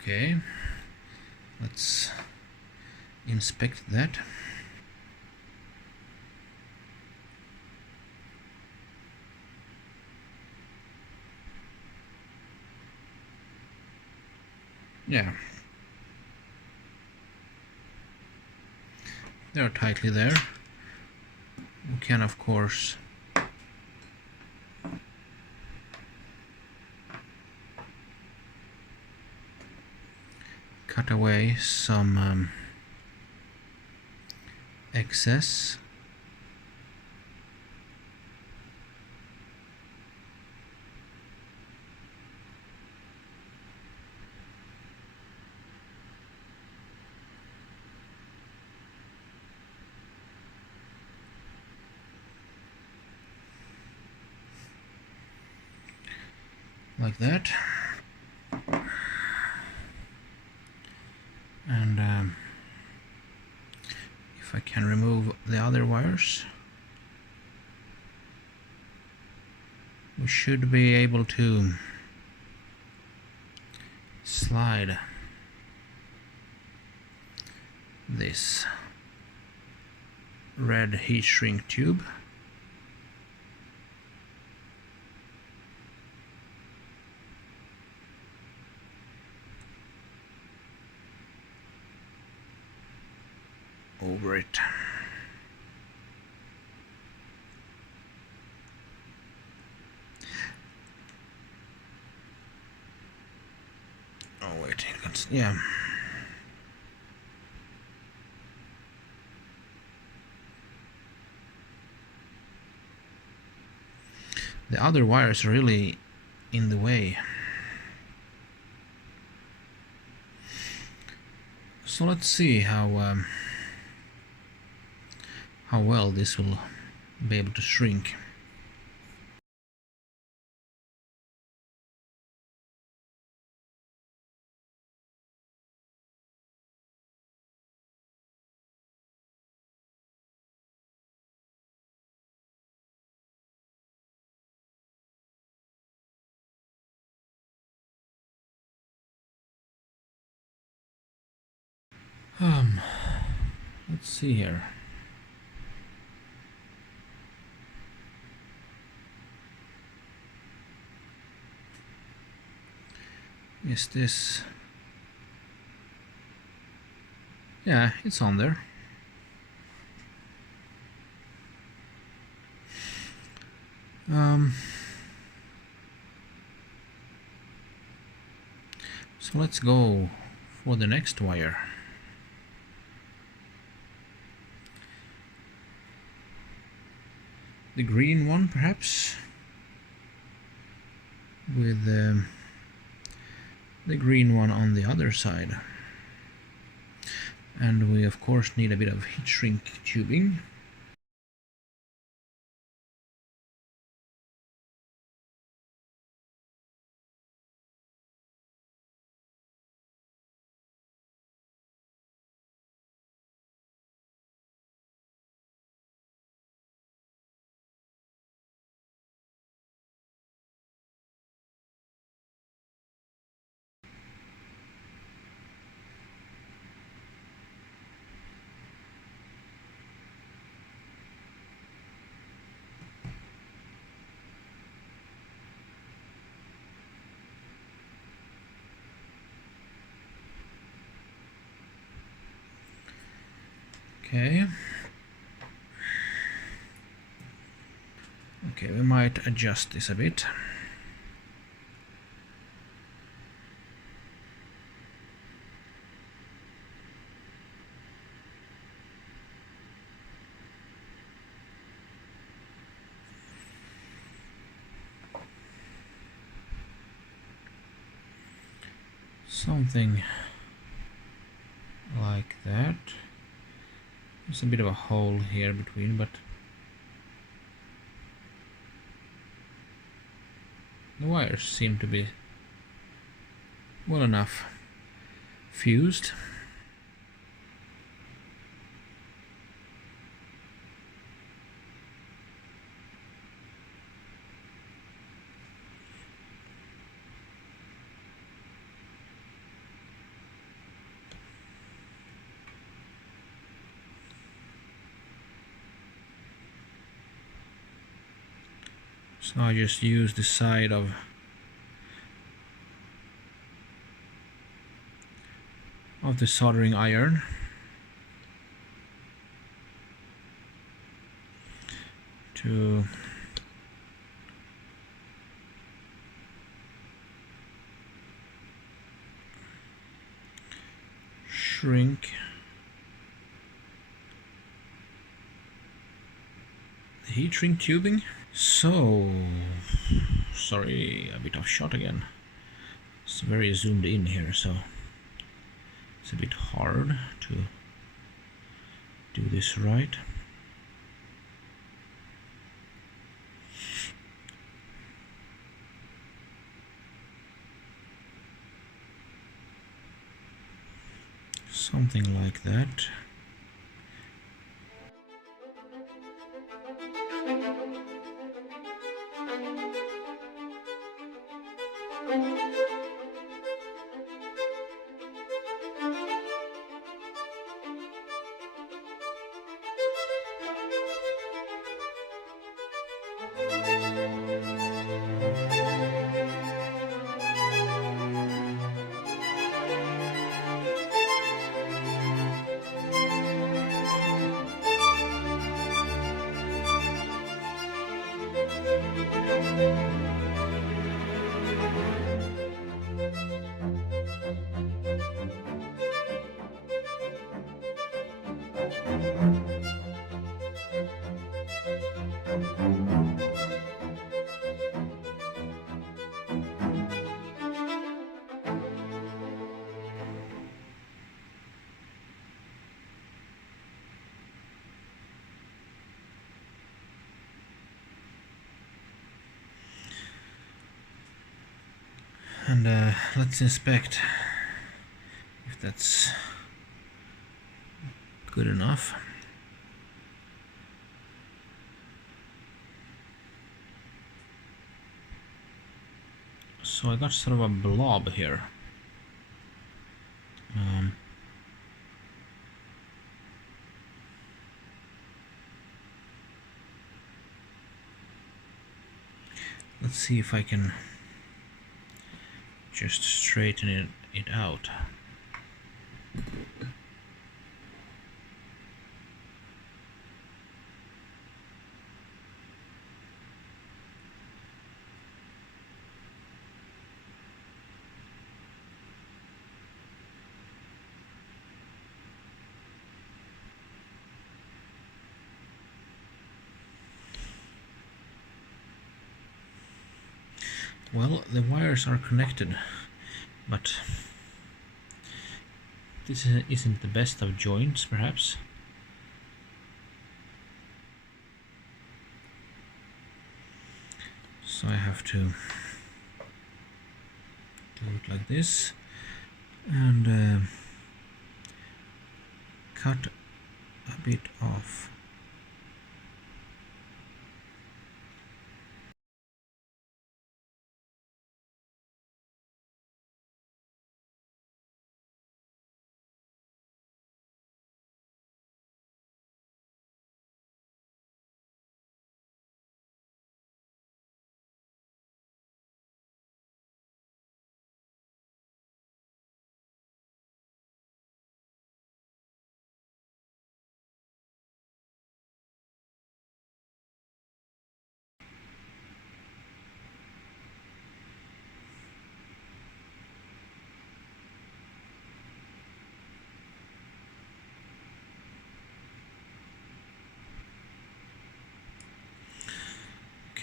Okay, let's inspect that. Yeah, they're tightly there. We can of course cut away some excess. Like that. And if I can remove the other wires, we should be able to slide this red heat shrink tube over it. Oh wait, yeah. The other wires are really in the way. So let's see how well this will be able to shrink. Let's see here. Is this... yeah, it's on there. So let's go for the next wire. The green one, perhaps, with the green one on the other side. And we of course need a bit of heat shrink tubing. Okay. Okay, we might adjust this a bit. Something like that. There's a bit of a hole here between, but the wires seem to be well enough fused. So I just use the side of the soldering iron to shrink the heat shrink tubing. So, sorry, a bit off shot again. It's very zoomed in here, so it's a bit hard to do this right. Something like that. And let's inspect if that's good enough. So I got sort of a blob here. Let's see if I can just straighten it out. Well, the wires are connected, but this isn't the best of joints, perhaps. So I have to do it like this and cut a bit off.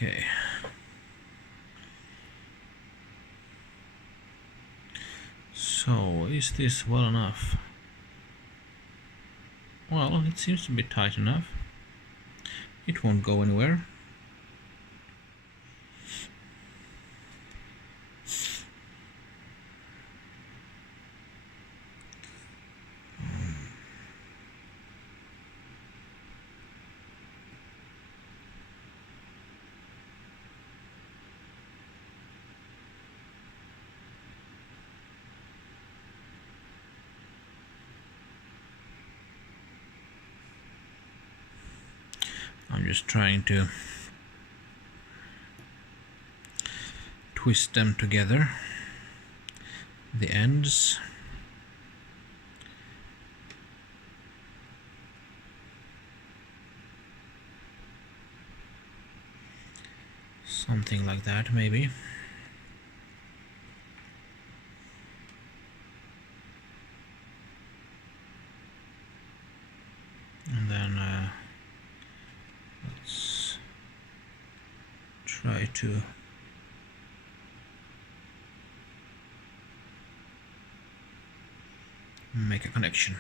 Okay. So, is this well enough? Well, it seems to be tight enough. It won't go anywhere. I'm just trying to twist them together, the ends. Something like that, maybe. And then let's try to make a connection.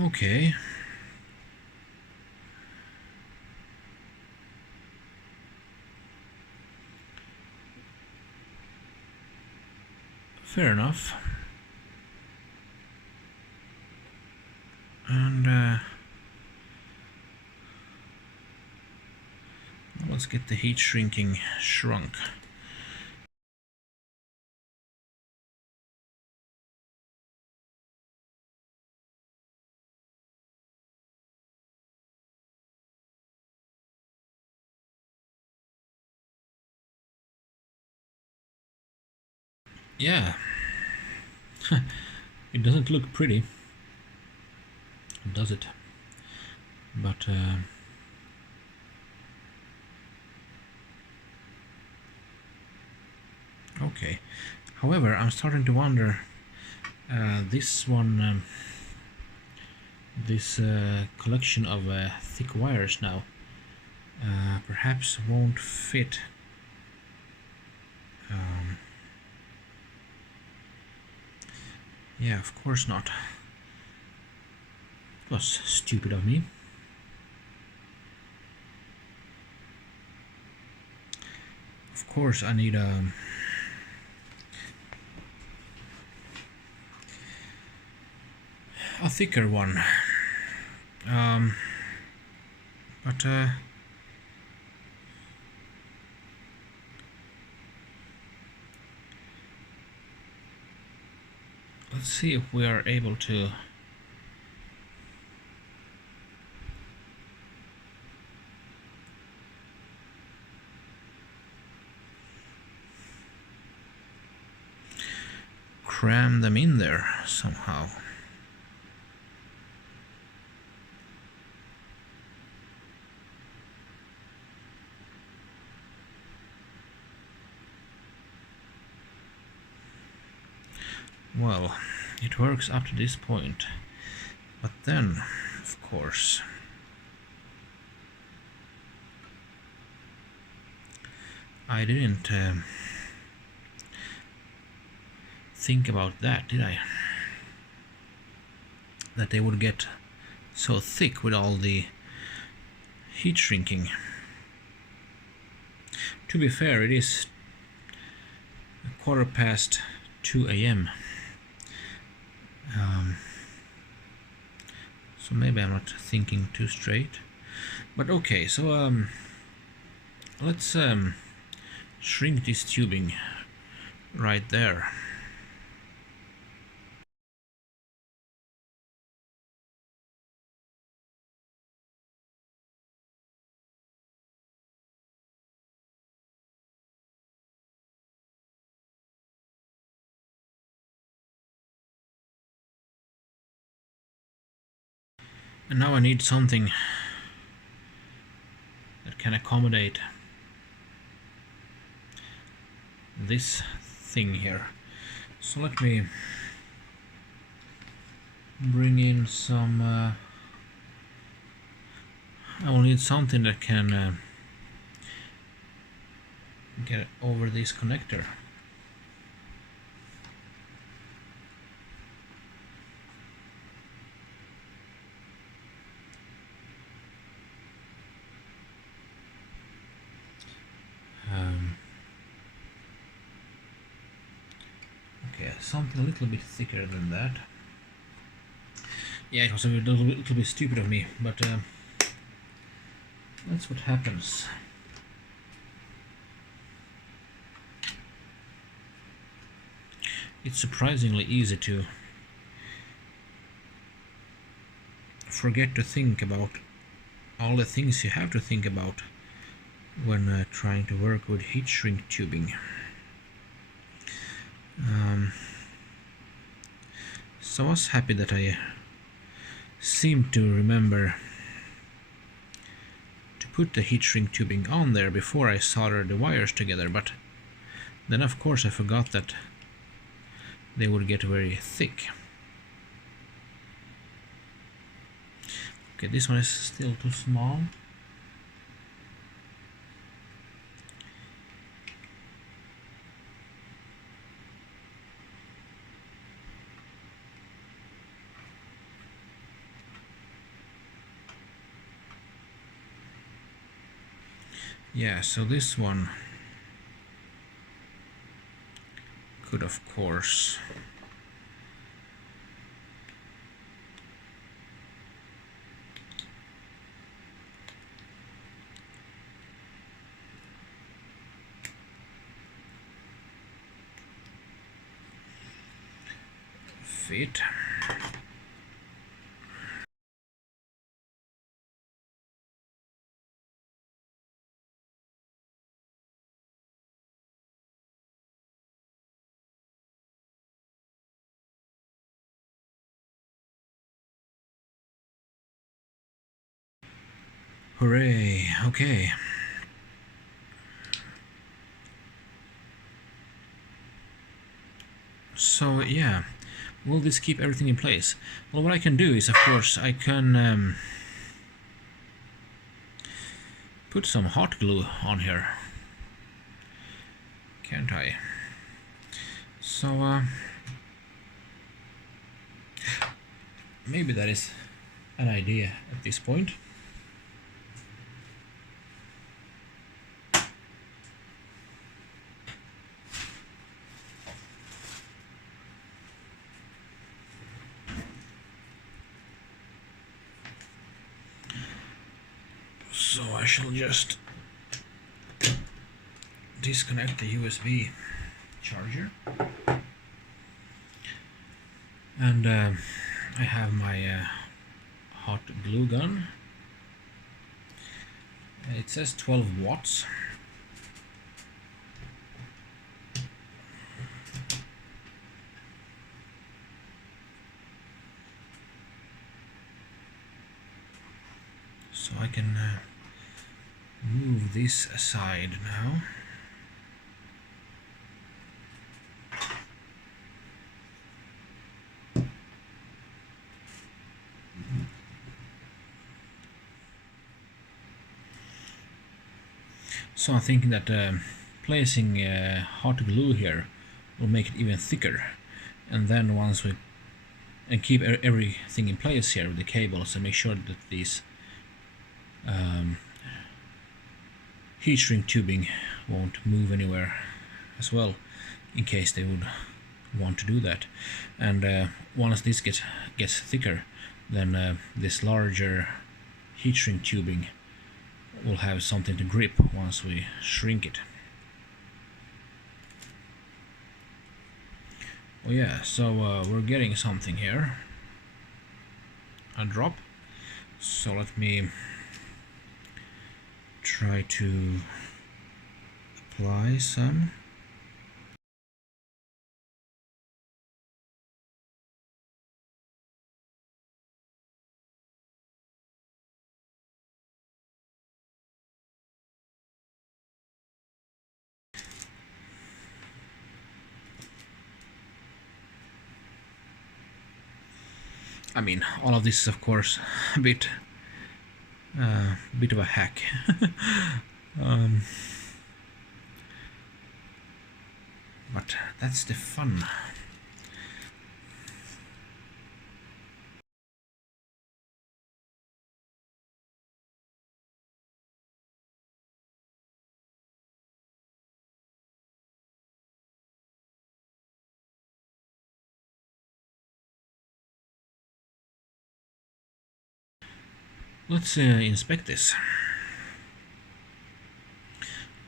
Okay. Fair enough. And let's get the heat shrinking shrunk. Yeah. It doesn't look pretty, does it? But okay. However, I'm starting to wonder, this one, this collection of thick wires now, perhaps won't fit. Yeah, of course not. It was stupid of me. Of course, I need a thicker one. But let's see if we are able to cram them in there somehow. Well, it works up to this point, but then, of course, I didn't think about that, did I? That they would get so thick with all the heat shrinking. To be fair, it is 2 a.m. So maybe I'm not thinking too straight. But okay, so let's shrink this tubing right there. And now I need something that can accommodate this thing here. So let me bring in some... I will need something that can get over this connector. Okay, something a little bit thicker than that. Yeah, it was a little bit stupid of me, but that's what happens. It's surprisingly easy to forget to think about all the things you have to think about when trying to work with heat shrink tubing. So I was happy that I seemed to remember to put the heat shrink tubing on there before I soldered the wires together, but then of course I forgot that they would get very thick. Okay, this one is still too small. Yeah, so this one could of course fit. Hooray, okay. So yeah, will this keep everything in place? Well, what I can do is, of course, I can put some hot glue on here, can't I? So maybe that is an idea at this point. So I shall just disconnect the USB charger, and I have my hot glue gun. It says 12 watts. So I can move this aside now. So I'm thinking that placing hot glue here will make it even thicker, and then once we keep everything in place here with the cables and make sure that these heat shrink tubing won't move anywhere as well, in case they would want to do that. And once this gets thicker, then this larger heat shrink tubing will have something to grip once we shrink it. Oh yeah, so we're getting something here, a drop. So let me try to apply some. I mean, all of this is of course a bit of a hack. But that's the fun. Let's inspect this.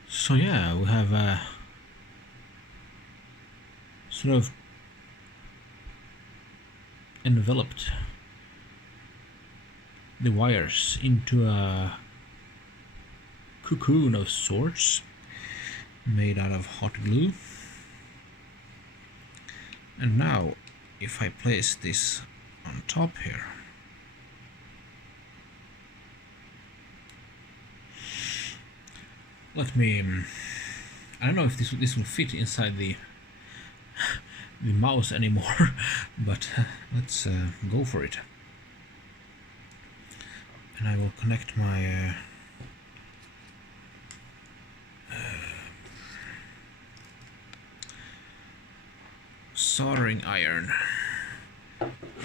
So yeah, we have sort of enveloped the wires into a cocoon of sorts made out of hot glue. And now if I place this on top here, let me I don't know if this will fit inside the mouse anymore, but let's go for it. And I will connect my soldering iron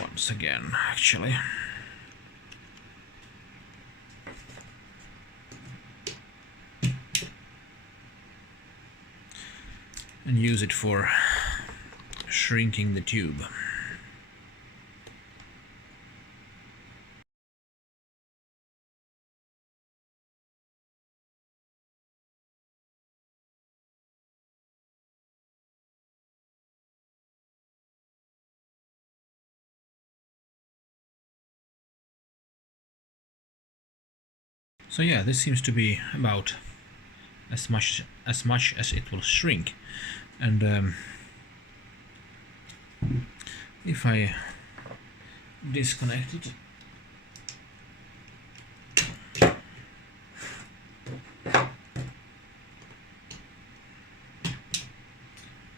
once again, actually. And use it for shrinking the tube. So yeah, this seems to be about as much as it will shrink. And if I disconnect it,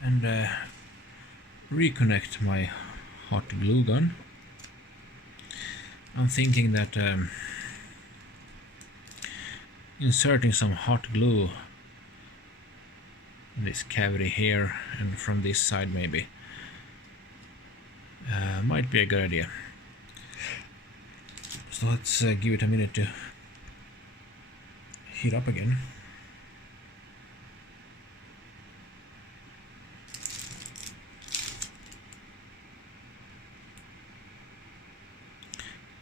and reconnect my hot glue gun, I'm thinking that inserting some hot glue in this cavity here and from this side maybe might be a good idea. So let's give it a minute to heat up again.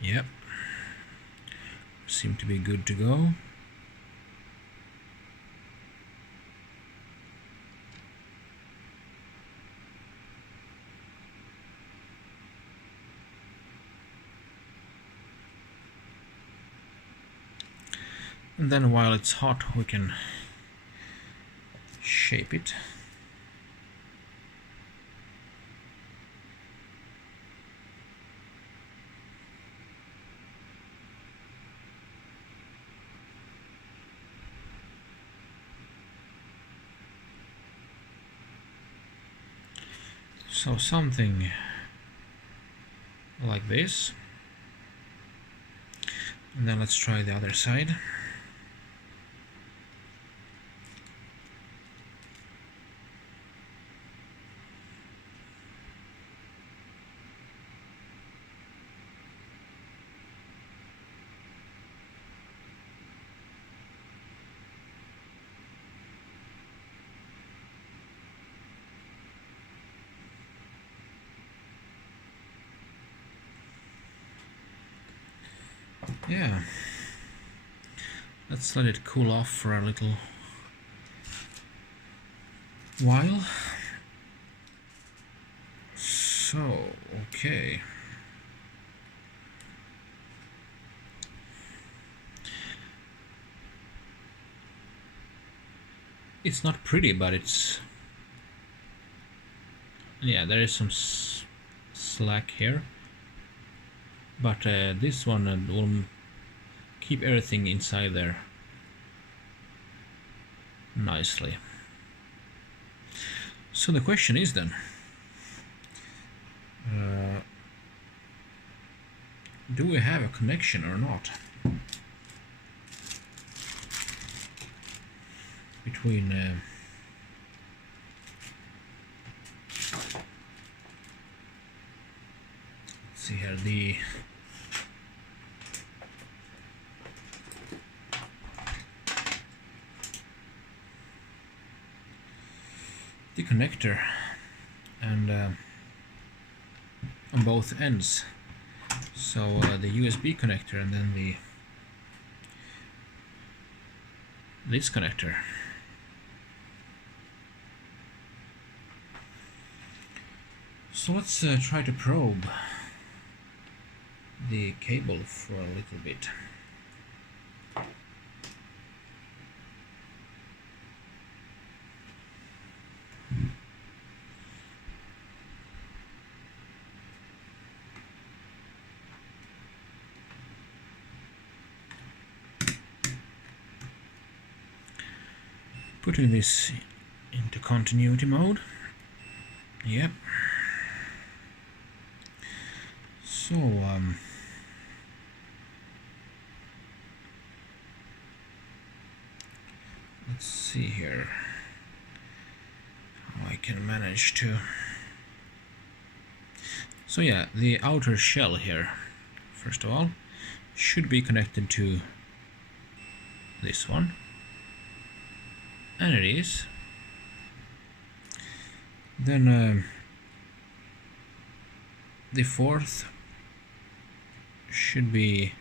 Yep, seem to be good to go. And then while it's hot, we can shape it. So something like this. And then let's try the other side. Yeah, let's let it cool off for a little while. So, okay. It's not pretty, but it's... yeah, there is some slack here. But this one will keep everything inside there nicely. So the question is then, do we have a connection or not between let's see here, the connector and on both ends, so the USB connector and then this connector. So let's try to probe the cable for a little bit. Putting this into continuity mode. Yep. So let's see here how I can manage to. So yeah, the outer shell here, first of all, should be connected to this one. And it is. Then the fourth should be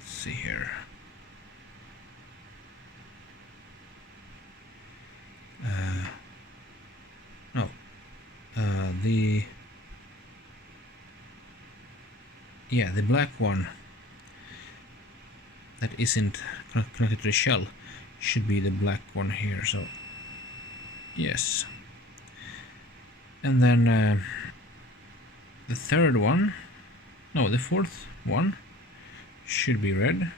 let's see here. No. The black one that isn't connected to the shell should be the black one here, so yes. And then the third one, no, the fourth one should be red.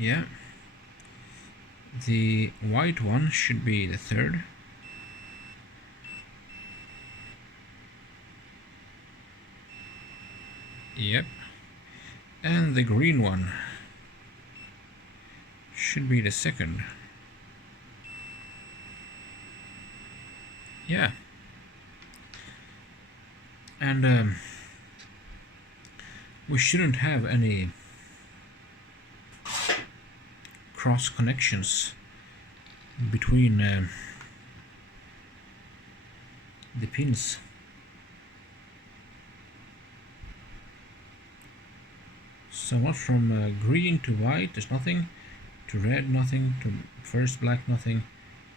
Yeah, the white one should be the third. Yep, and the green one should be the second. Yeah, and we shouldn't have any cross connections between the pins. So what from green to white, there's nothing, to red nothing, to first black nothing,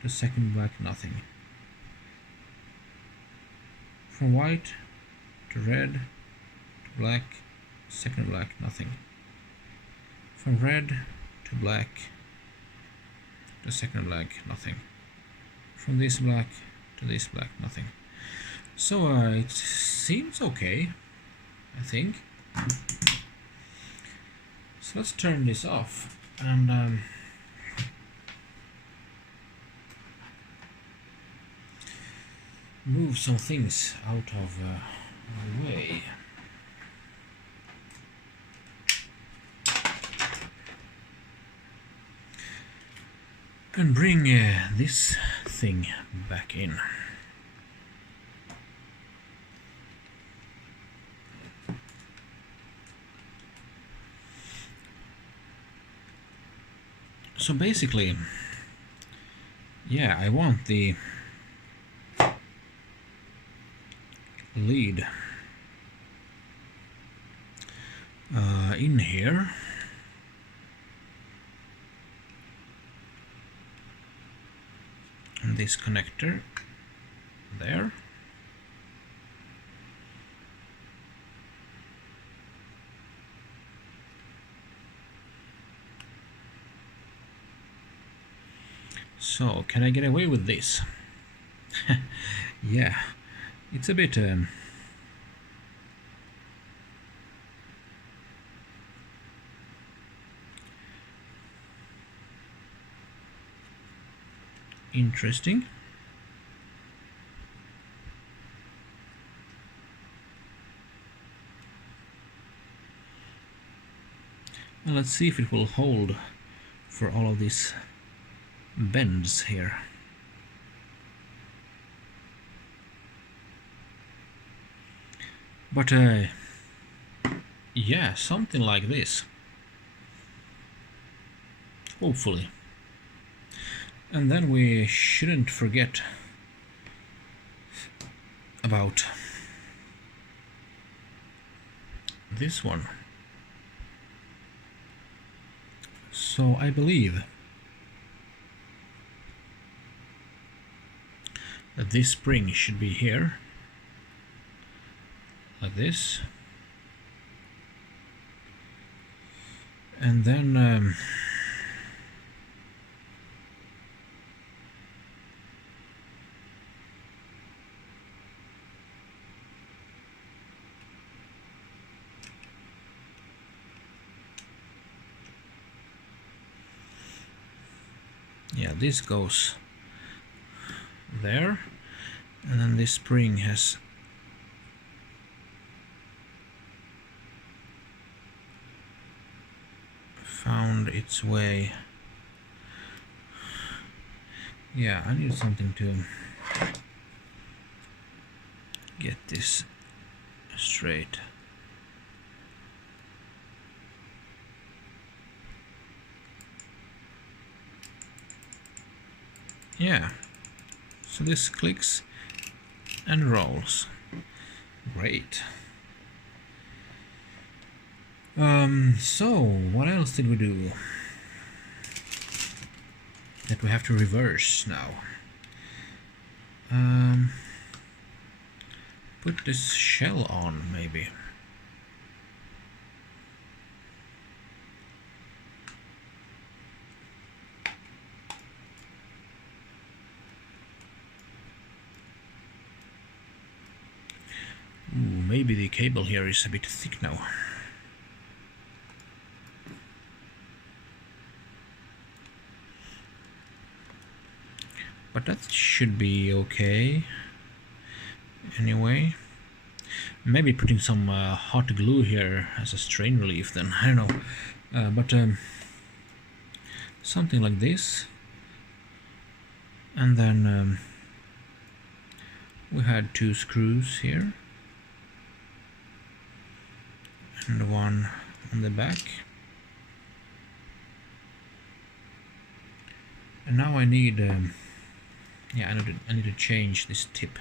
to second black nothing. From white to red to black, second black nothing. From red to black to second black nothing. From this black to this black nothing. So it seems okay, I think. So let's turn this off and move some things out of the way. And bring this thing back in. So basically, yeah, I want the lead in here. And this connector there. So, can I get away with this? Yeah, it's a bit interesting. And let's see if it will hold for all of these bends here. But yeah, something like this. Hopefully. And then we shouldn't forget about this one. So I believe that this spring should be here, like this. And then yeah, this goes there, and then this spring has found its way. Yeah, I need something to get this straight. Yeah, so this clicks and rolls. Great. So what else did we do that we have to reverse now? Put this shell on, maybe. Ooh, maybe the cable here is a bit thick now. But that should be okay. Anyway, maybe putting some hot glue here as a strain relief then, I don't know. But something like this. And then we had 2 screws here. And one on the back. And now I need yeah, I need to change this tip.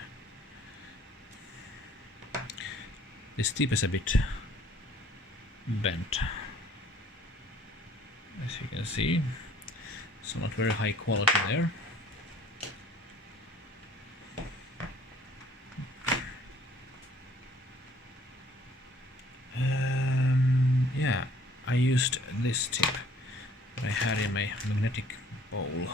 This tip is a bit bent, as you can see, so not very high quality there. Yeah, I used this tip that I had in my magnetic bowl.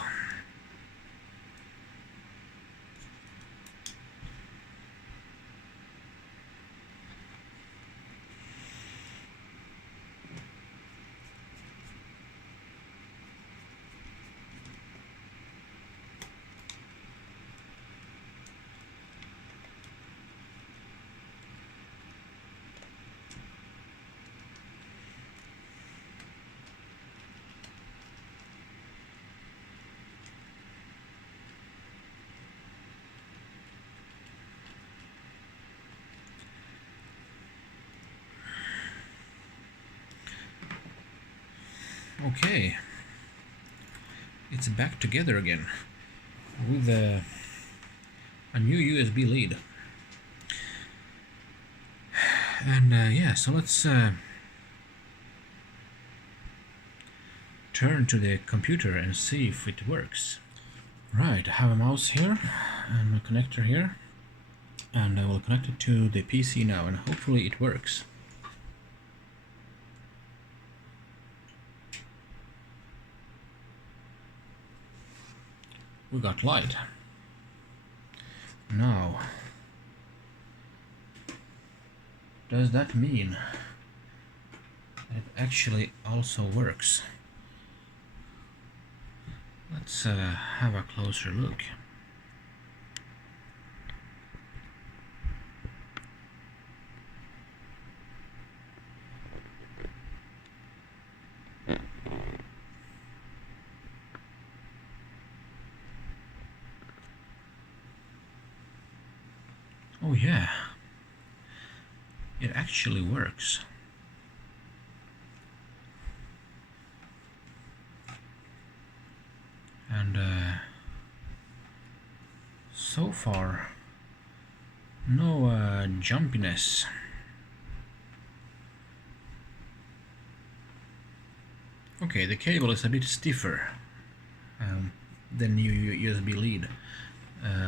Okay, it's back together again with a new USB lead. And yeah, so let's turn to the computer and see if it works. Right, I have a mouse here and a connector here, and I will connect it to the PC now, and hopefully it works. we got light. Now, does that mean it actually also works? Let's have a closer look. Oh yeah, it actually works. And so far, no jumpiness. Okay, the cable is a bit stiffer than new USB lead,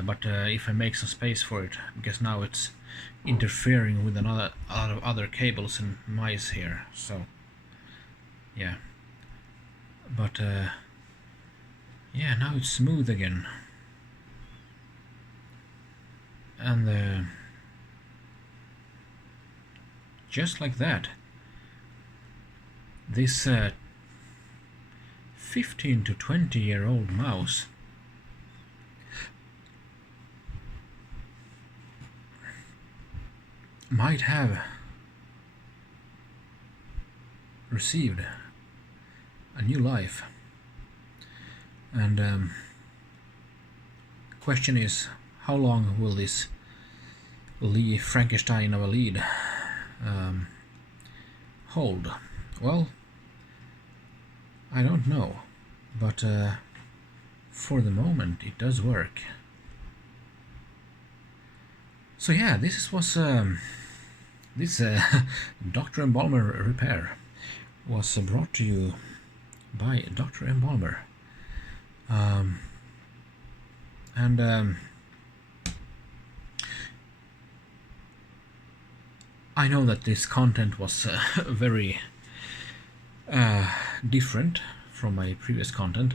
but if I make some space for it, because now it's interfering with a lot of other cables and mice here, so yeah. But yeah, now it's smooth again, and just like that, this 15 to 20-year-old mouse might have received a new life. And the question is, how long will this Frankenstein of a lead hold? Well, I don't know, but for the moment it does work. So yeah, this was this DrMBalmer repair was brought to you by DrMBalmer. And I know that this content was very different from my previous content.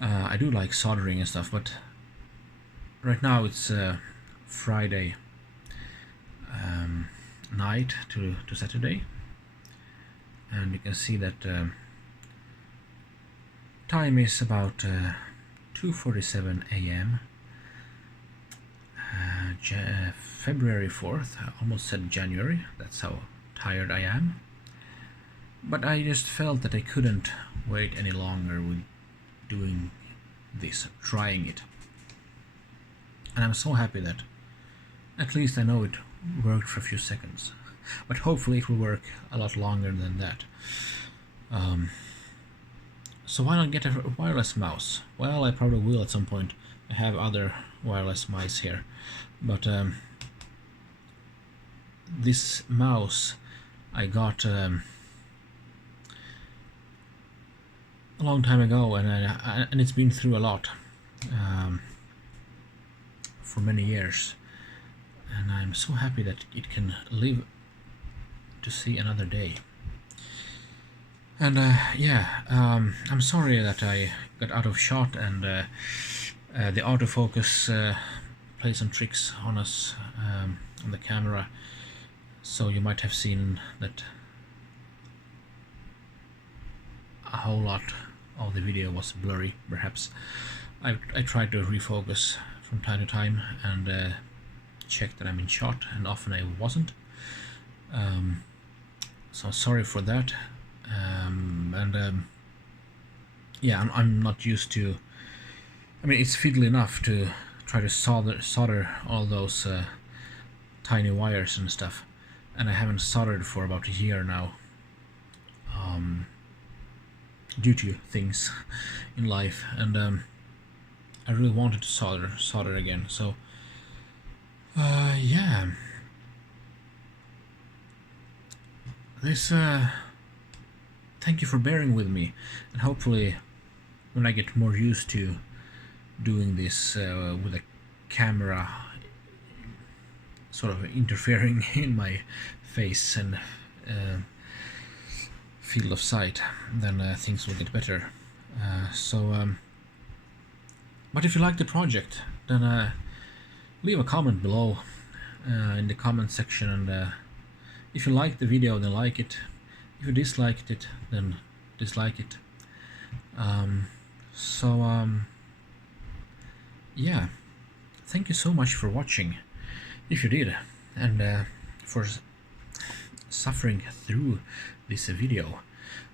I do like soldering and stuff, but right now it's Friday night to Saturday, and you can see that time is about 2:47 a.m. February 4th. I almost said January, that's how tired I am. But I just felt that I couldn't wait any longer with doing this, trying it. And I'm so happy that at least I know it worked for a few seconds. But hopefully it will work a lot longer than that. So why not get a wireless mouse? Well, I probably will at some point. I have other wireless mice here. But this mouse I got a long time ago, and it's been through a lot for many years, and I'm so happy that it can live to see another day. And yeah, I'm sorry that I got out of shot, and the autofocus played some tricks on us on the camera, so you might have seen that a whole lot of the video was blurry, perhaps. I tried to refocus from time to time and check that I'm in shot, and often I wasn't. So sorry for that. Yeah, I'm not used to. I mean, it's fiddly enough to try to solder all those tiny wires and stuff, and I haven't soldered for about a year now, due to things in life, and I really wanted to solder again. So yeah, this thank you for bearing with me, and hopefully when I get more used to doing this with a camera sort of interfering in my face and field of sight, then things will get better. So But if you like the project, then leave a comment below in the comment section, and if you like the video, then like it. If you disliked it, then dislike it. Yeah, thank you so much for watching, if you did, and for suffering through this video.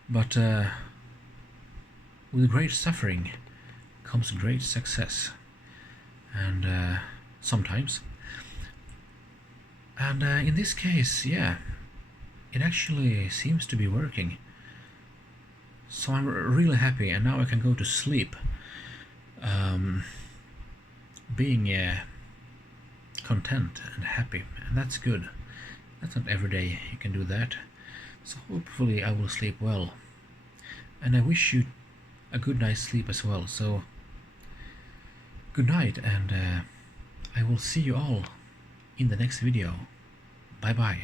But with great suffering comes great success, and sometimes. And in this case, yeah, it actually seems to be working. So I'm really happy, and now I can go to sleep, being content and happy, and that's good. That's not every day you can do that. So hopefully I will sleep well, and I wish you a good night's sleep as well. So good night, and I will see you all in the next video. Bye bye.